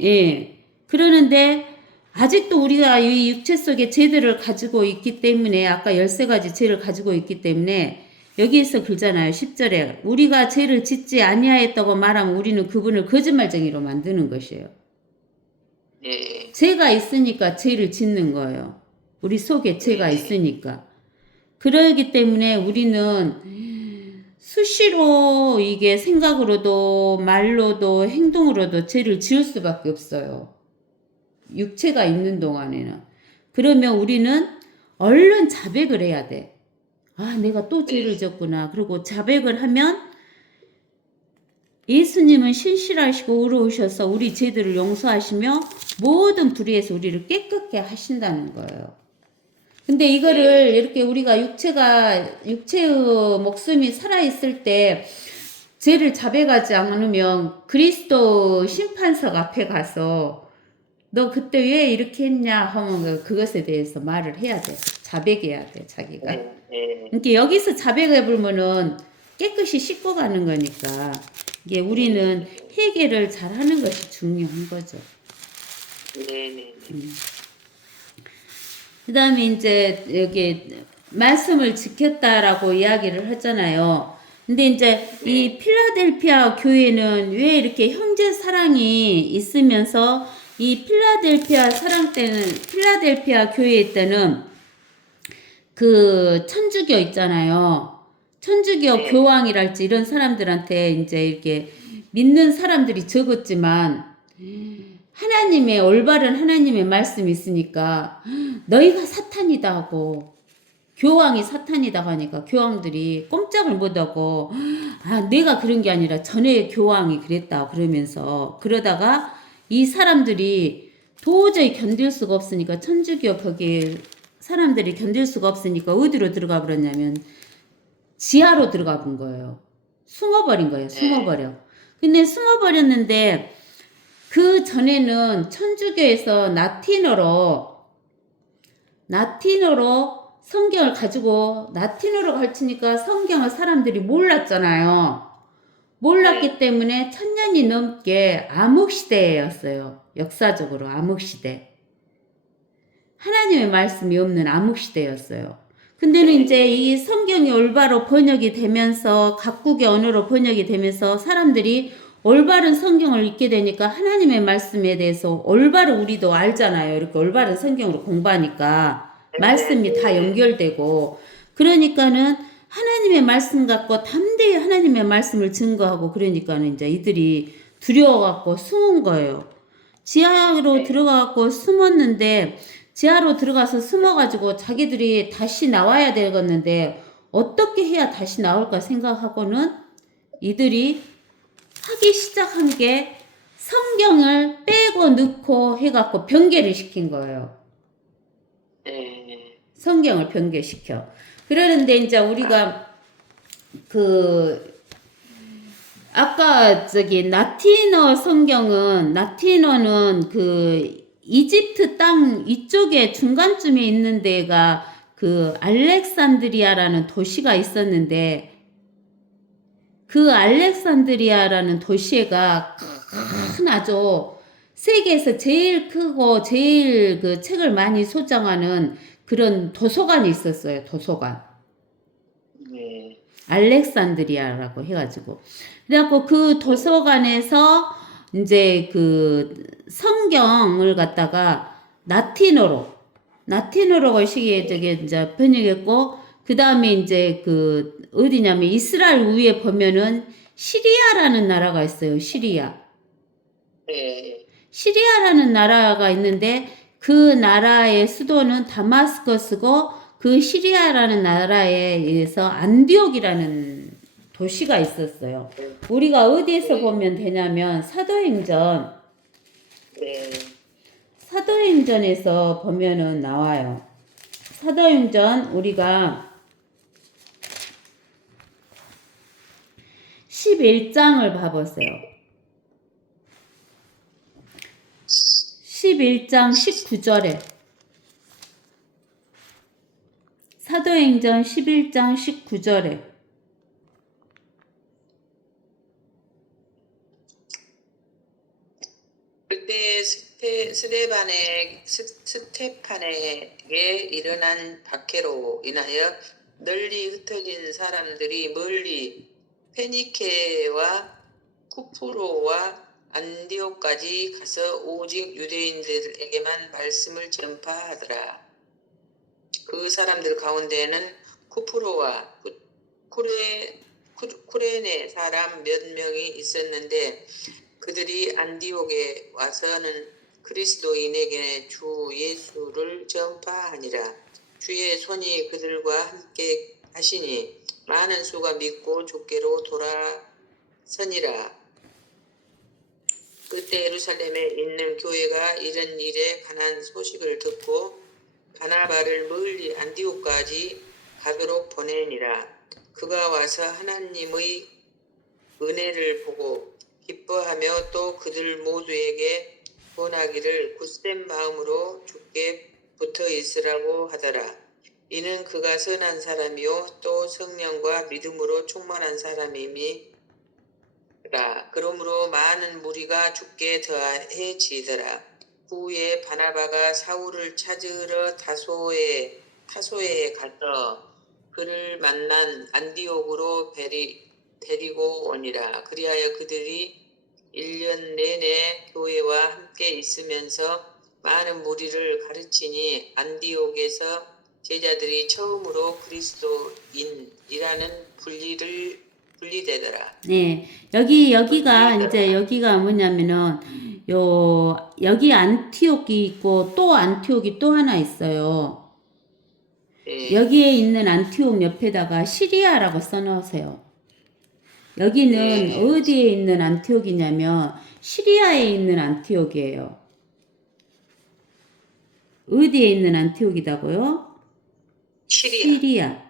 예. 그러는데 아직도 우리가 이 육체 속에 죄들을 가지고 있기 때문에 아까 13가지 죄를 가지고 있기 때문에 여기에서 그러잖아요. 10절에 우리가 죄를 짓지 아니하였다고 말하면 우리는 그분을 거짓말쟁이로 만드는 것이에요. 죄가 있으니까 죄를 짓는 거예요. 우리 속에 죄가 있으니까. 그러기 때문에 우리는 수시로 이게 생각으로도 말로도 행동으로도 죄를 지을 수밖에 없어요. 육체가 있는 동안에는. 그러면 우리는 얼른 자백을 해야 돼. 아, 내가 또 죄를 졌구나. 그리고 자백을 하면 예수님은 신실하시고 의로우셔서 우리 죄들을 용서하시며 모든 불의에서 우리를 깨끗게 하신다는 거예요. 근데 이거를 이렇게 우리가 육체의 목숨이 살아있을 때 죄를 자백하지 않으면 그리스도 심판석 앞에 가서 너 그때 왜 이렇게 했냐 하면 그것에 대해서 말을 해야 돼. 자백해야 돼, 자기가. 그러니까 여기서 자백해보면은 깨끗이 씻고 가는 거니까 이게 우리는 회개를 잘 하는 것이 중요한 거죠. 그 다음에 이제 여기 말씀을 지켰다라고 이야기를 하잖아요. 근데 이제 이 필라델피아 교회는 왜 이렇게 형제 사랑이 있으면서 이 필라델피아 교회 때는 그 천주교 있잖아요. 천주교 교황이랄지 이런 사람들한테 이제 이렇게 믿는 사람들이 적었지만 하나님의 올바른 하나님의 말씀이 있으니까 너희가 사탄이다 하고 교황이 사탄이다 하니까 교황들이 꼼짝을 못하고 아 내가 그런 게 아니라 전에 교황이 그랬다 그러면서 그러다가 이 사람들이 도저히 견딜 수가 없으니까 천주교 거기 사람들이 견딜 수가 없으니까 어디로 들어가 버렸냐면 지하로 들어가 본 거예요. 숨어버린 거예요. 숨어버려. 근데 숨어버렸는데 그 전에는 천주교에서 라틴어로 성경을 가지고 라틴어로 가르치니까 성경을 사람들이 몰랐잖아요. 몰랐기 때문에 1000년이 넘게 암흑시대였어요. 역사적으로 암흑시대. 하나님의 말씀이 없는 암흑시대였어요. 근데는 이제 이 성경이 올바로 번역이 되면서 각국의 언어로 번역이 되면서 사람들이 올바른 성경을 읽게 되니까 하나님의 말씀에 대해서 올바로 우리도 알잖아요. 이렇게 올바른 성경으로 공부하니까 말씀이 다 연결되고 그러니까는 하나님의 말씀 갖고 담대히 하나님의 말씀을 증거하고 그러니까는 이제 이들이 두려워갖고 숨은 거예요. 지하로 들어가갖고 숨었는데 지하로 들어가서 숨어가지고 자기들이 다시 나와야 되겠는데 어떻게 해야 다시 나올까 생각하고는 이들이 하기 시작한 게 성경을 빼고 넣고 해갖고 변개를 시킨 거예요. 성경을 변개시켜. 그러는데 이제 우리가 아까 저기 라틴어 성경은 라틴어는 이집트 땅 이쪽에 중간쯤에 있는 데가 알렉산드리아라는 도시가 있었는데 그 알렉산드리아라는 도시가 큰 아주 세계에서 제일 크고 제일 책을 많이 소장하는 그런 도서관이 있었어요. 도서관. 알렉산드리아라고 해가지고. 그래갖고 그 도서관에서 이제 성경을 갖다가 라틴어로 시기에 저게 이제 번역했고, 그 다음에 이제 어디냐면 이스라엘 위에 보면은 시리아라는 나라가 있어요. 시리아라는 나라가 있는데 그 나라의 수도는 다마스커스고 그 시리아라는 나라에 의해서 안디옥이라는 도시가 있었어요. 우리가 어디에서 보면 되냐면 사도행전에서 보면은 나와요. 사도행전 우리가 11장을 봐보세요. 11장 19절에 사도행전 11장 19절에 그때 스테판에게 일어난 박해로 인하여 널리 흩어진 사람들이 멀리 페니케와 쿠프로와 안디옥까지 가서 오직 유대인들에게만 말씀을 전파하더라. 그 사람들 가운데에는 쿠프로와 쿠레네 사람 몇 명이 있었는데 그들이 안디옥에 와서는 그리스도인에게 주 예수를 전파하니라. 주의 손이 그들과 함께 하시니 많은 수가 믿고 주께로 돌아서니라. 그때 예루살렘에 있는 교회가 이런 일에 관한 소식을 듣고 바나바를 멀리 안디옥까지 가도록 보내니라. 그가 와서 하나님의 은혜를 보고 기뻐하며 또 그들 모두에게 권하기를 굳센 마음으로 주께 붙어 있으라고 하더라. 이는 그가 선한 사람이요 또 성령과 믿음으로 충만한 사람임이라. 그러므로 많은 무리가 주께 더해지더라. 후에 바나바가 사울을 찾으러 타소에 가서 그를 만난 안디옥으로 데리고 오니라. 그리하여 그들이 1년 내내 교회와 함께 있으면서 많은 무리를 가르치니 안디옥에서 제자들이 처음으로 그리스도인이라는 분리되더라. 네, 여기가 이제 여기가 뭐냐면은 여기 안티옥이 있고 또 안티옥이 또 하나 있어요. 여기에 있는 안티옥 옆에다가 시리아라고 써놓으세요. 여기는 어디에 있는 안티옥이냐면 시리아에 있는 안티옥이에요. 어디에 있는 안티옥이다고요? 시리아.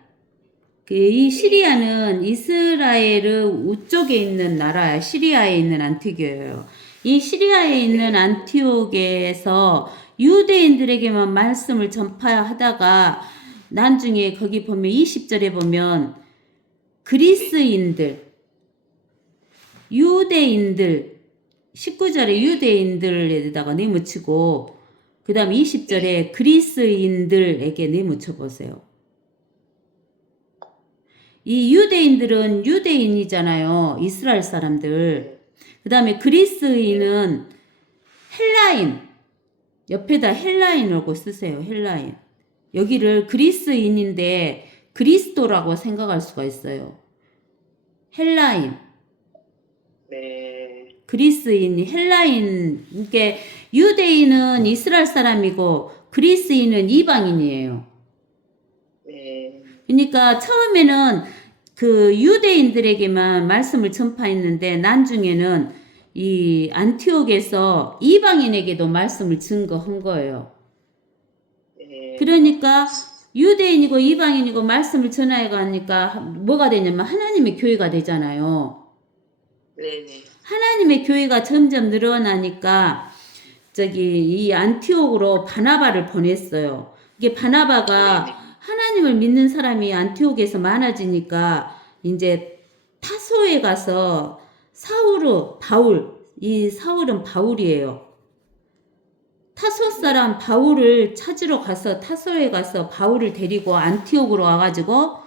이 시리아는 이스라엘 우쪽에 있는 나라야. 시리아에 있는 안티옥이에요. 이 시리아에 있는 안티옥에서 유대인들에게만 말씀을 전파하다가 나중에 거기 보면 20절에 보면 그리스인들, 유대인들, 19절에 유대인들에다가 내묻히고 그 다음 20절에 그리스인들에게 내묻혀 보세요. 이 유대인들은 유대인이잖아요. 이스라엘 사람들. 그 다음에 그리스인은 헬라인. 옆에다 헬라인이라고 쓰세요. 헬라인. 여기를 그리스인인데 그리스도라고 생각할 수가 있어요. 헬라인, 네. 그리스인, 헬라인, 이게 유대인은 이스라엘 사람이고 그리스인은 이방인이에요. 네. 그러니까 처음에는 그 유대인들에게만 말씀을 전파했는데 나중에는 이 안티옥에서 이방인에게도 말씀을 증거한 거예요. 네. 그러니까 유대인이고 이방인이고 말씀을 전해 가니까 뭐가 되냐면 하나님의 교회가 되잖아요. 네네. 하나님의 교회가 점점 늘어나니까 이 안티옥으로 바나바를 보냈어요. 이게 바나바가 네네. 하나님을 믿는 사람이 안티옥에서 많아지니까 이제 타소에 가서 이 사울은 바울이에요. 타소 사람 바울을 찾으러 가서 타소에 가서 바울을 데리고 안티옥으로 와가지고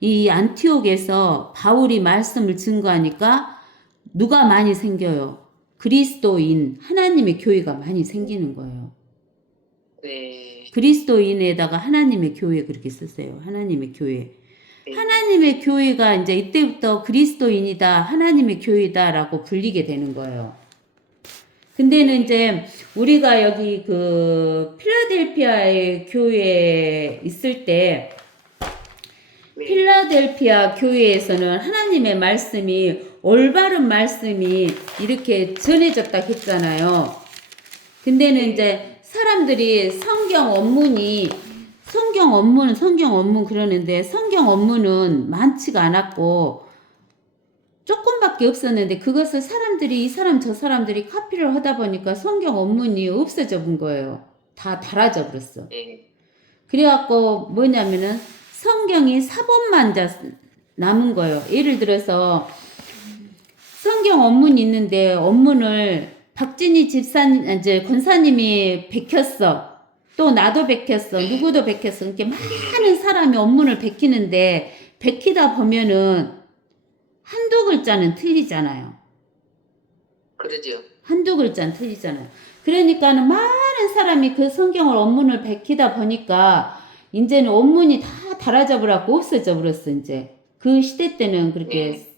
이 안티옥에서 바울이 말씀을 증거하니까 누가 많이 생겨요? 그리스도인 하나님의 교회가 많이 생기는 거예요. 네. 그리스도인에다가 하나님의 교회 그렇게 썼어요. 하나님의 교회. 네. 하나님의 교회가 이제 이때부터 그리스도인이다, 하나님의 교회다라고 불리게 되는 거예요. 근데는 이제 우리가 여기 그 필라델피아의 교회에 있을 때 네. 필라델피아 교회에서는 하나님의 말씀이 올바른 말씀이 이렇게 전해졌다 했잖아요. 근데는 이제 사람들이 성경 원문 그러는데 성경 원문은 많지가 않았고 조금밖에 없었는데 그것을 이 사람 저 사람들이 카피를 하다 보니까 성경 원문이 없어져 본 거예요. 다 달아져 버렸어. 네. 그래갖고 뭐냐면은 성경이 사본만 남은 거예요. 예를 들어서 성경 원문이 있는데 원문을 박진희 권사님이 베꼈어. 또 나도 베꼈어. 누구도 베꼈어. 이렇게 많은 사람이 원문을 베끼는데 베끼다 보면은 한두 글자는 틀리잖아요. 그러죠. 한두 글자는 틀리잖아요. 그러니까는 많은 사람이 그 성경을 원문을 베끼다 보니까 이제는 원문이 다 달아져 버렸고 없어져 버렸어. 이제 그 시대 때는 그렇게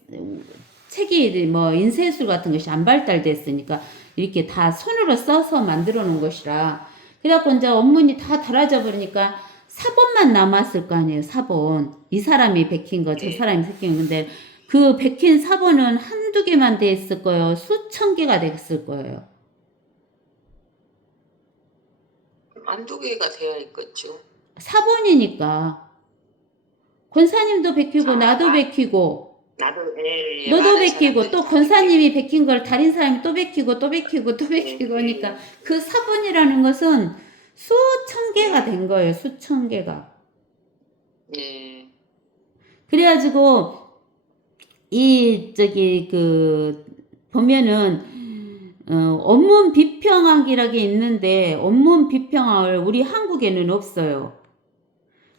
책이 뭐 인쇄술 같은 것이 안 발달됐으니까 이렇게 다 손으로 써서 만들어 놓은 것이라 그래갖고 이제 원문이 다 달아져 버리니까 사본만 남았을 거 아니에요. 사본. 이 사람이 베낀 거, 저 사람이 베낀 건데 그 베낀 사본은 한두 개만 돼 있을 거예요. 수천 개가 됐을 거예요. 한두 개가 되어 있겠죠. 사본이니까. 권사님도 베끼고 나도 베끼고 나도 예, 너도 많은 베끼고 사람들이 또 다 권사님이 베낀 걸 다른 사람이 또 베끼고 또 베끼고 또 베끼고 하니까 그 사본이라는 것은 수천 개가 된 거예요. 수천 개가. 예. 그래가지고 보면은 원문 비평학이라는 게 있는데 원문 비평학을 우리 한국에는 없어요.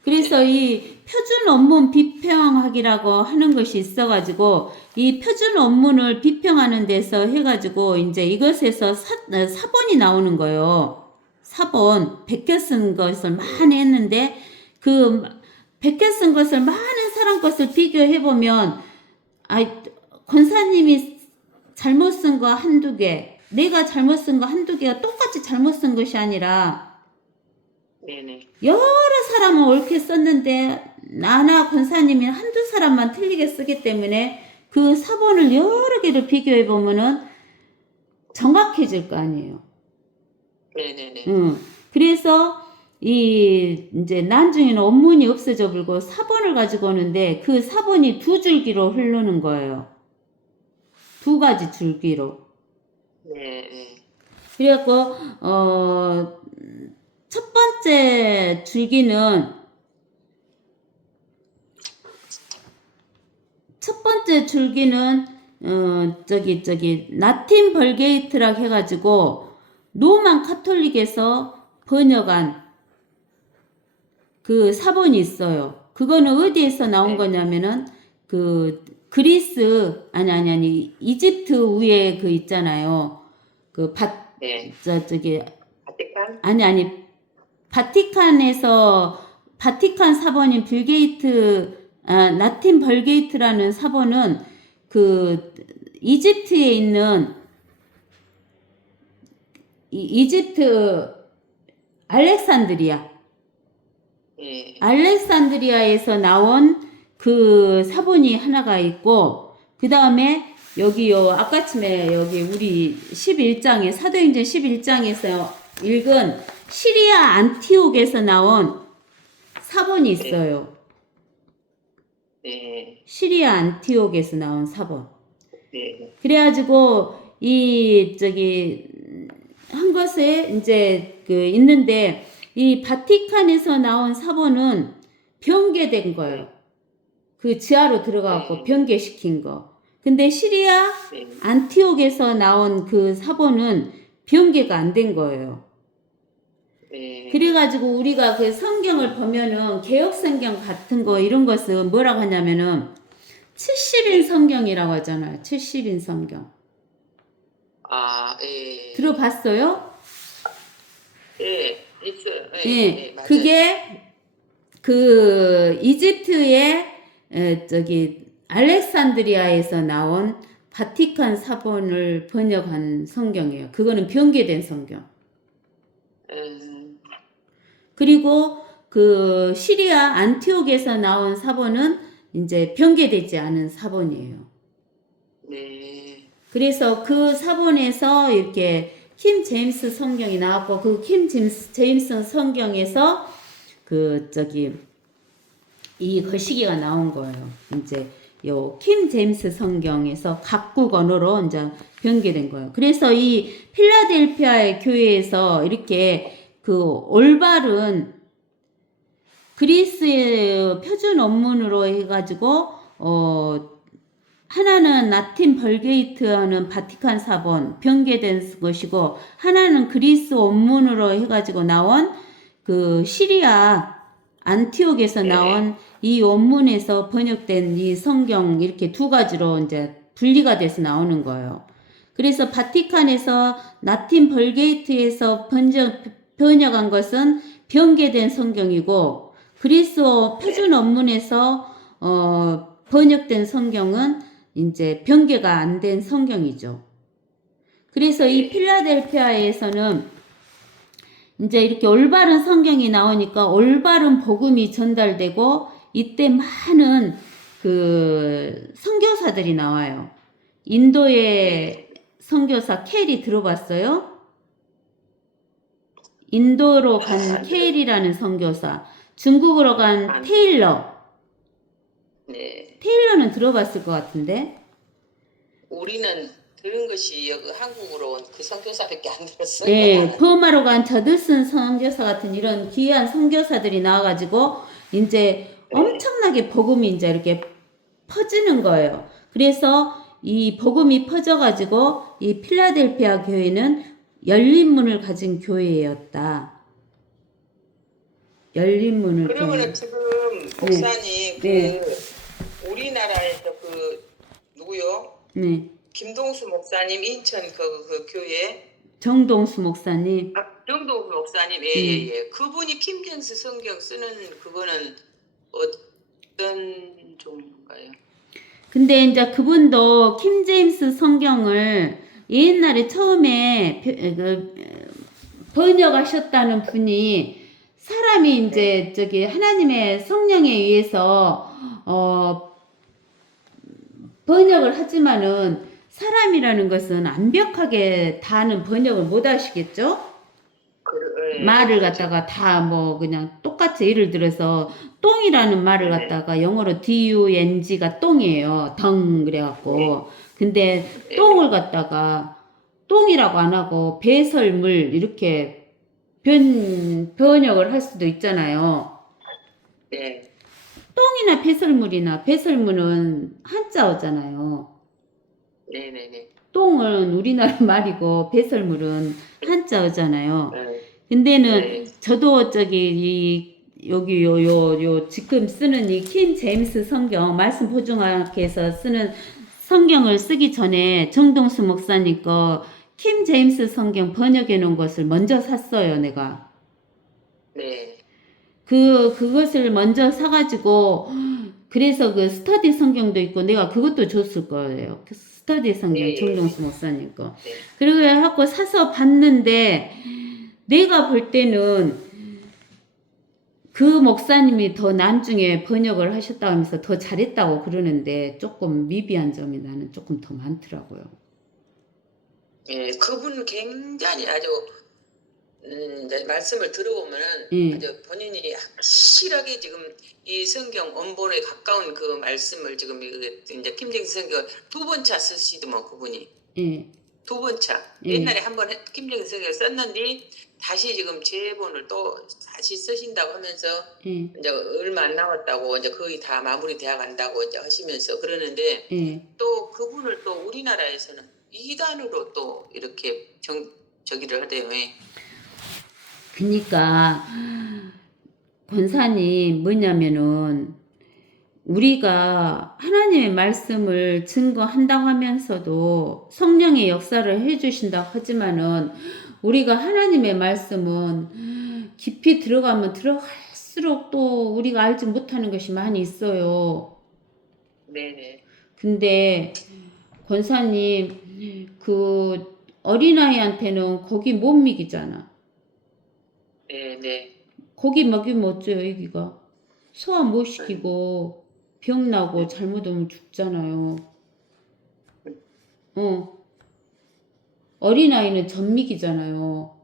그래서 이 표준 원문 비평학이라고 하는 것이 있어가지고 이 표준 원문을 비평하는 데서 해가지고 이제 이것에서 사본이 나오는 거예요. 사본 베껴 쓴 것을 많이 했는데 그 베껴 쓴 것을 많은 사람 것을 비교해 보면 권사님이 잘못 쓴 거 한두 개, 내가 잘못 쓴 거 한두 개가 똑같이 잘못 쓴 것이 아니라 네네. 여러 사람은 옳게 썼는데 나나 권사님이 한두 사람만 틀리게 쓰기 때문에 그 사본을 여러 개를 비교해 보면은 정확해질 거 아니에요. 네네네. 그래서 이제 나중에는 원문이 없어져 버리고 사본을 가지고 오는데 그 사본이 두 줄기로 흐르는 거예요. 두 가지 줄기로. 네. 그래갖고 첫 번째 줄기는 라틴 벌게이트라고 해가지고 로만 카톨릭에서 번역한 그 사본이 있어요. 그거는 어디에서 나온 거냐면은 그 그리스 아니 이집트 위에 그 있잖아요. 네. 저기 바티칸? 아니 바티칸에서 바티칸 사본인 나틴 벌게이트라는 사본은 그 이집트에 있는 이집트 알렉산드리아에서 나온 그 사본이 하나가 있고, 그 다음에 여기요, 아까쯤에 여기 우리 11장에, 사도행전 11장에서 읽은 시리아 안티옥에서 나온 사본이 있어요. 시리아 안티옥에서 나온 사본. 그래가지고, 한 것에 이제 있는데, 이 바티칸에서 나온 사본은 변개된 거예요. 그 지하로 들어가고 변개시킨 거. 근데 시리아 안티옥에서 나온 그 사본은 변개가 안 된 거예요. 그래가지고 우리가 그 성경을 보면은 개혁성경 같은 거 이런 것은 뭐라고 하냐면은 70인 성경이라고 하잖아요. 70인 성경. 들어봤어요? 있어요. 맞아요. 그게 그 이집트의 알렉산드리아에서 나온 바티칸 사본을 번역한 성경이에요. 그거는 변개된 성경. 그리고 그 시리아 안티옥에서 나온 사본은 이제 변개되지 않은 사본이에요. 그래서 그 사본에서 이렇게 킴 제임스 성경이 나왔고, 그 킴 제임스 성경에서 이 거시기가 나온 거예요. 이제 요 킴 제임스 성경에서 각국 언어로 이제 변개된 거예요. 그래서 이 필라델피아의 교회에서 이렇게 그 올바른 그리스의 표준 원문으로 해가지고 하나는 라틴 벌게이트하는 바티칸 사본 변개된 것이고, 하나는 그리스 원문으로 해가지고 나온 그 시리아 안티옥에서 나온 이 원문에서 번역된 이 성경, 이렇게 두 가지로 이제 분리가 돼서 나오는 거예요. 그래서 바티칸에서 라틴 벌게이트에서 번역한 것은 변개된 성경이고, 그리스어 표준 원문에서 번역된 성경은 이제 변개가 안 된 성경이죠. 그래서 이 필라델피아에서는 이제 이렇게 올바른 성경이 나오니까 올바른 복음이 전달되고, 이때 많은 그 선교사들이 나와요. 인도의 선교사 켈이 들어봤어요? 인도로 간 켈이라는 선교사, 중국으로 간 테일러. 테일러는 들어봤을 것 같은데. 우리는 들은 것이 여기 한국으로 온 그 선교사밖에 안 들었어요. 네, 버마로 간 저드슨 선교사 같은 이런 귀한 선교사들이 나와가지고 이제 엄청나게 복음이 이제 이렇게 퍼지는 거예요. 그래서 이 복음이 퍼져가지고 이 필라델피아 교회는 열린 문을 가진 교회였다. 열린 문을. 그러면은 지금 목사님 우리나라에서 누구요? 김동수 목사님 인천 그 교회. 정동수 목사님. 정동수 목사님. 예. 그분이 킴제임스 성경 쓰는 그거는 어떤 종류인가요? 근데 이제 그분도 킴 제임스 성경을 옛날에 처음에 번역하셨다는 분이 사람이 이제 하나님의 성령에 의해서 번역을 하지만은 사람이라는 것은 완벽하게 다는 번역을 못 하시겠죠? 말을 갖다가 다 그냥 똑같이 예를 들어서 똥이라는 말을 갖다가 영어로 DUNG가 똥이에요. 덩 그래갖고. 근데 똥을 갖다가 똥이라고 안 하고 배설물 이렇게 번역을 할 수도 있잖아요. 똥이나 배설물은 한자어잖아요. 똥은 우리나라 말이고 배설물은 한자어잖아요. 근데는 저도 여기 지금 쓰는 이 킴 제임스 성경 말씀 보증학에서 쓰는 성경을 쓰기 전에 정동수 목사님 거 킴 제임스 성경 번역해 놓은 것을 먼저 샀어요, 내가. 그것을 먼저 사가지고, 그래서 그 스터디 성경도 있고, 내가 그것도 줬을 거예요. 그 스터디 성경, 예, 정동수 목사님 거. 네. 그리고 해갖고 사서 봤는데, 내가 볼 때는 그 목사님이 더 나중에 번역을 하셨다고 하면서 더 잘했다고 그러는데, 조금 미비한 점이 나는 조금 더 많더라고요. 예, 그분 굉장히 아주 이제 말씀을 들어보면은 예, 아주 본인이 확실하게 지금 이 성경 원본에 가까운 그 말씀을 지금 이제 김정수 성경 두 번 차 쓰시더만 그분이 예, 두 번 차. 예. 옛날에 한번 김정수 성경을 썼는데 다시 지금 재본을 또 다시 쓰신다고 하면서 예, 이제 얼마 안 남았다고 이제 거의 다 마무리되어 간다고 이제 하시면서 그러는데 예. 또 그분을 또 우리나라에서는 이단으로 또 이렇게 저기를 하대요. 예. 그니까, 권사님 뭐냐면은, 우리가 하나님의 말씀을 증거한다고 하면서도 성령의 역사를 해주신다고 하지만은, 우리가 하나님의 말씀은 깊이 들어가면 들어갈수록 또 우리가 알지 못하는 것이 많이 있어요. 네네. 근데 권사님 그 어린아이한테는 고기 못 먹이잖아. 네네. 고기 먹이면 어째요, 애기가? 소화 못 시키고 병 나고 잘못하면 죽잖아요. 어린아이는 전 먹이잖아요.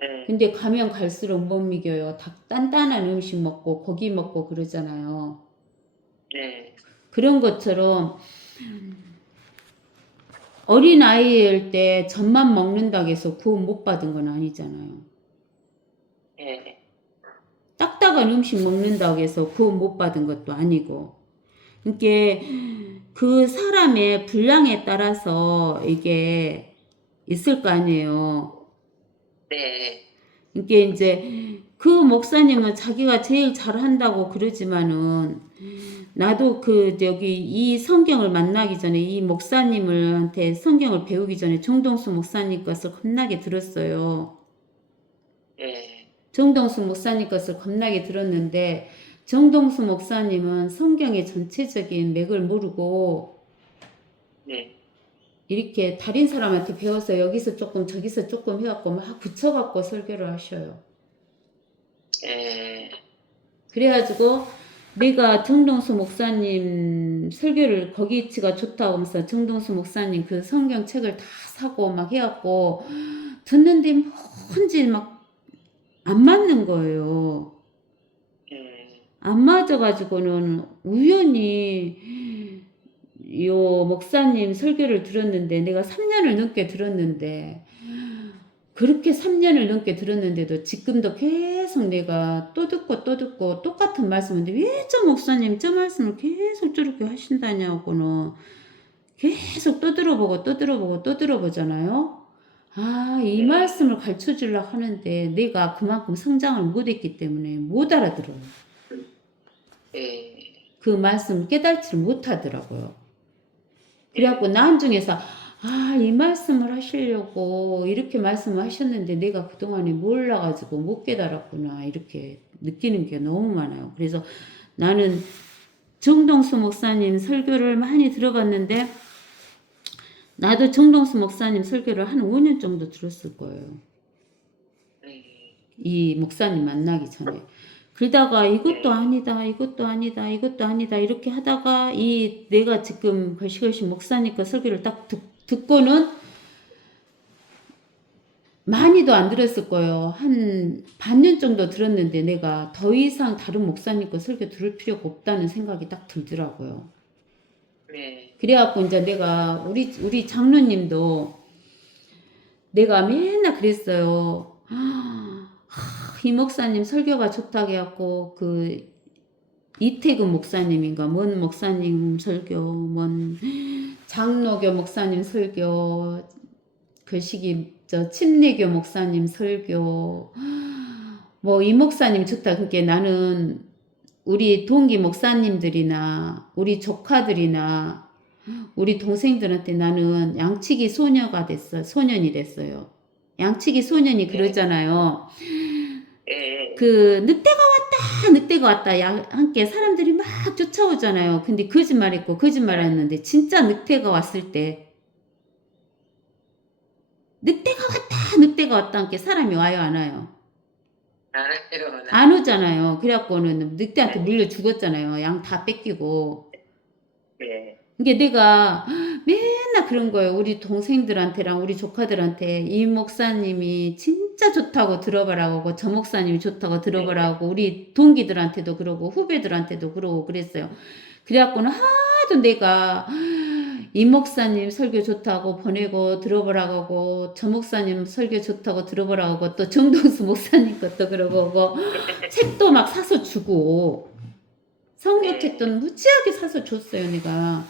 네. 근데 가면 갈수록 못 먹여요. 단단한 음식 먹고 고기 먹고 그러잖아요. 네. 그런 것처럼 어린아이일 때 젖만 먹는다고 해서 구원 못 받은 건 아니잖아요. 네. 딱딱한 음식 먹는다고 해서 구원 못 받은 것도 아니고. 이게 그 사람의 분량에 따라서 이게 있을 거 아니에요. 네. 이게 이제 그 목사님은 자기가 제일 잘한다고 그러지만은 나도 그 여기 이 성경을 만나기 전에 이 목사님한테 성경을 배우기 전에 정동수 목사님 것을 겁나게 들었어요. 네. 정동수 목사님 것을 겁나게 들었는데 정동수 목사님은 성경의 전체적인 맥을 모르고 네. 이렇게 다른 사람한테 배워서 여기서 조금 저기서 조금 해갖고 막 붙여갖고 설교를 하셔요. 네. 그래가지고 내가 정동수 목사님 설교를 거기치가 좋다고 하면서 정동수 목사님 그 성경책을 다 사고 막 해갖고 듣는데 뭔지 막 안 맞는 거예요. 안 맞아가지고는 우연히 요 목사님 설교를 들었는데 내가 3년을 넘게 들었는데 그렇게 3년을 넘게 들었는데도 지금도 계속 내가 또 듣고 똑같은 말씀인데 왜 저 목사님 저 말씀을 계속 저렇게 하신다냐고는 계속 또 들어보잖아요. 아, 이 말씀을 가르쳐 주려고 하는데 내가 그만큼 성장을 못했기 때문에 못 알아들어요. 네. 그 말씀을 깨닫지를 못하더라고요. 그래갖고 나중에서 아, 이 말씀을 하시려고 이렇게 말씀을 하셨는데 내가 그동안에 몰라가지고 못 깨달았구나 이렇게 느끼는 게 너무 많아요. 그래서 나는 정동수 목사님 설교를 많이 들어봤는데 나도 정동수 목사님 설교를 한 5년 정도 들었을 거예요. 이 목사님 만나기 전에. 그러다가 이것도 아니다 이렇게 하다가 이 내가 지금 걸시걸시 목사님 거 설교를 딱 듣고는 많이도 안 들었을 거예요. 한 반년 정도 들었는데 내가 더 이상 다른 목사님 거 설교 들을 필요가 없다는 생각이 딱 들더라고요. 네. 그래갖고 이제 내가 우리 장로님도 내가 맨날 그랬어요. 이 목사님 설교가 좋다고 해갖고 그 이태근 목사님인가 뭔 목사님 설교 뭔 장로교 목사님 설교 그 시기 저 침례교 목사님 설교 뭐 이 목사님 좋다. 그러니까 나는 우리 동기 목사님들이나 우리 조카들이나 우리 동생들한테 나는 양치기 소녀가 됐어. 소년이 됐어요. 양치기 소년이 그러잖아요. 그 늑대가 왔다 함께 사람들이 막 쫓아오잖아요. 근데 거짓말했고 거짓말했는데 진짜 늑대가 왔을 때 늑대가 왔다 함께 사람이 와요 안 와요? 알아요. 안 오잖아요. 그래갖고는 늑대한테 물려 죽었잖아요. 양 다 뺏기고. 네. 이게 내가 맨날 그런 거예요. 우리 동생들한테랑 우리 조카들한테 이 목사님이 진짜 좋다고 들어보라고 하고 저 목사님이 좋다고 들어보라고 하고 우리 동기들한테도 그러고 후배들한테도 그러고 그랬어요. 그래갖고는 하도 내가 이 목사님 설교 좋다고 보내고 들어보라고 하고 저 목사님 설교 좋다고 들어보라고 하고 또 정동수 목사님 것도 그러고 하고 책도 막 사서 주고 성경책도 무지하게 사서 줬어요 내가.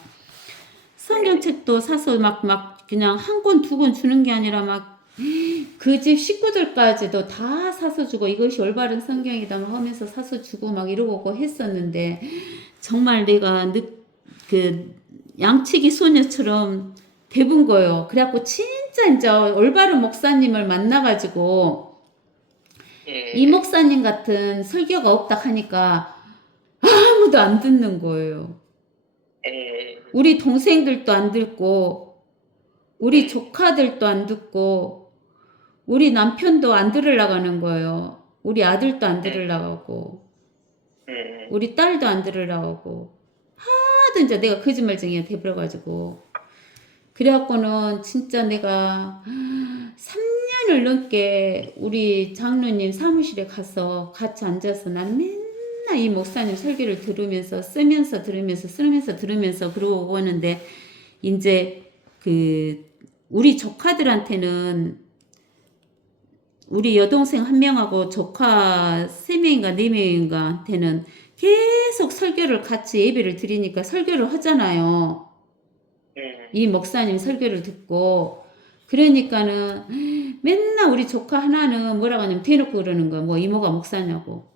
성경책도 사서 막 그냥 한 권, 두 권 주는 게 아니라 막 그 집 식구들까지도 다 사서 주고 이것이 올바른 성경이다 막 하면서 사서 주고 막 이러고 했었는데 정말 내가 그 양치기 소녀처럼 돼본 거예요. 그래갖고 진짜 이제 올바른 목사님을 만나가지고 이 목사님 같은 설교가 없다 하니까 아무도 안 듣는 거예요. 우리 동생들도 안 듣고 우리 조카들도 안 듣고 우리 남편도 안 들으려고 하는 거예요. 우리 아들도 안 들으려고 하고 우리 딸도 안 들으려고 하고 하도 이제 내가 거짓말쟁이가 돼버려가지고 그래갖고는 진짜 내가 3년을 넘게 우리 장로님 사무실에 가서 같이 앉아서 난 맨날 이 목사님 설교를 쓰면서 들으면서 그러고 오는데 이제 그 우리 조카들한테는 우리 여동생 한 명하고 조카 3명인가 4명인가한테는 계속 설교를 같이 예배를 드리니까 설교를 하잖아요. 이 목사님 설교를 듣고 그러니까는 맨날 우리 조카 하나는 뭐라고 하냐면 대놓고 그러는 거야. 뭐 이모가 목사냐고.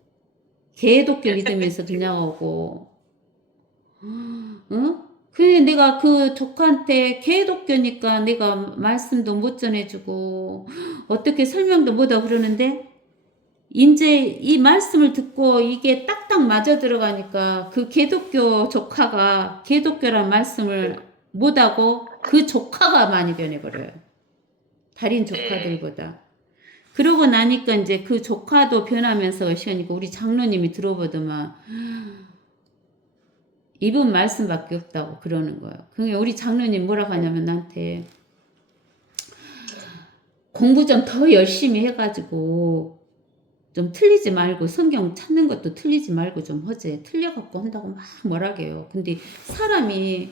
개독교 믿으면서 그냥 오고. 어? 그래 내가 그 조카한테 개독교니까 내가 말씀도 못 전해주고 어떻게 설명도 못하고 그러는데 이제 이 말씀을 듣고 이게 딱딱 맞아 들어가니까 그 개독교 조카가 개독교란 말씀을 못하고 그 조카가 많이 변해버려요. 다른 조카들보다. 그러고 나니까 이제 그 조카도 변하면서 시원이고 우리 장로님이 들어보더만 이분 말씀밖에 없다고 그러는 거예요. 그러니까 우리 장로님 뭐라고 하냐면 나한테 공부 좀 더 열심히 해가지고 좀 틀리지 말고 성경 찾는 것도 틀리지 말고 좀 하지. 틀려갖고 한다고 막 뭐라게요. 근데 사람이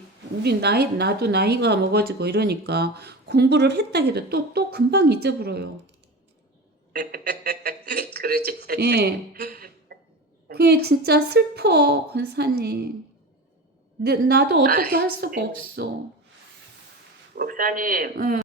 나도 나이가 먹어지고 이러니까 공부를 했다 해도 또 금방 잊어버려요. 그러지. 예. 그게 진짜 슬퍼, 권사님. 나도 어떻게 할 수가 없어. 목사님, 예.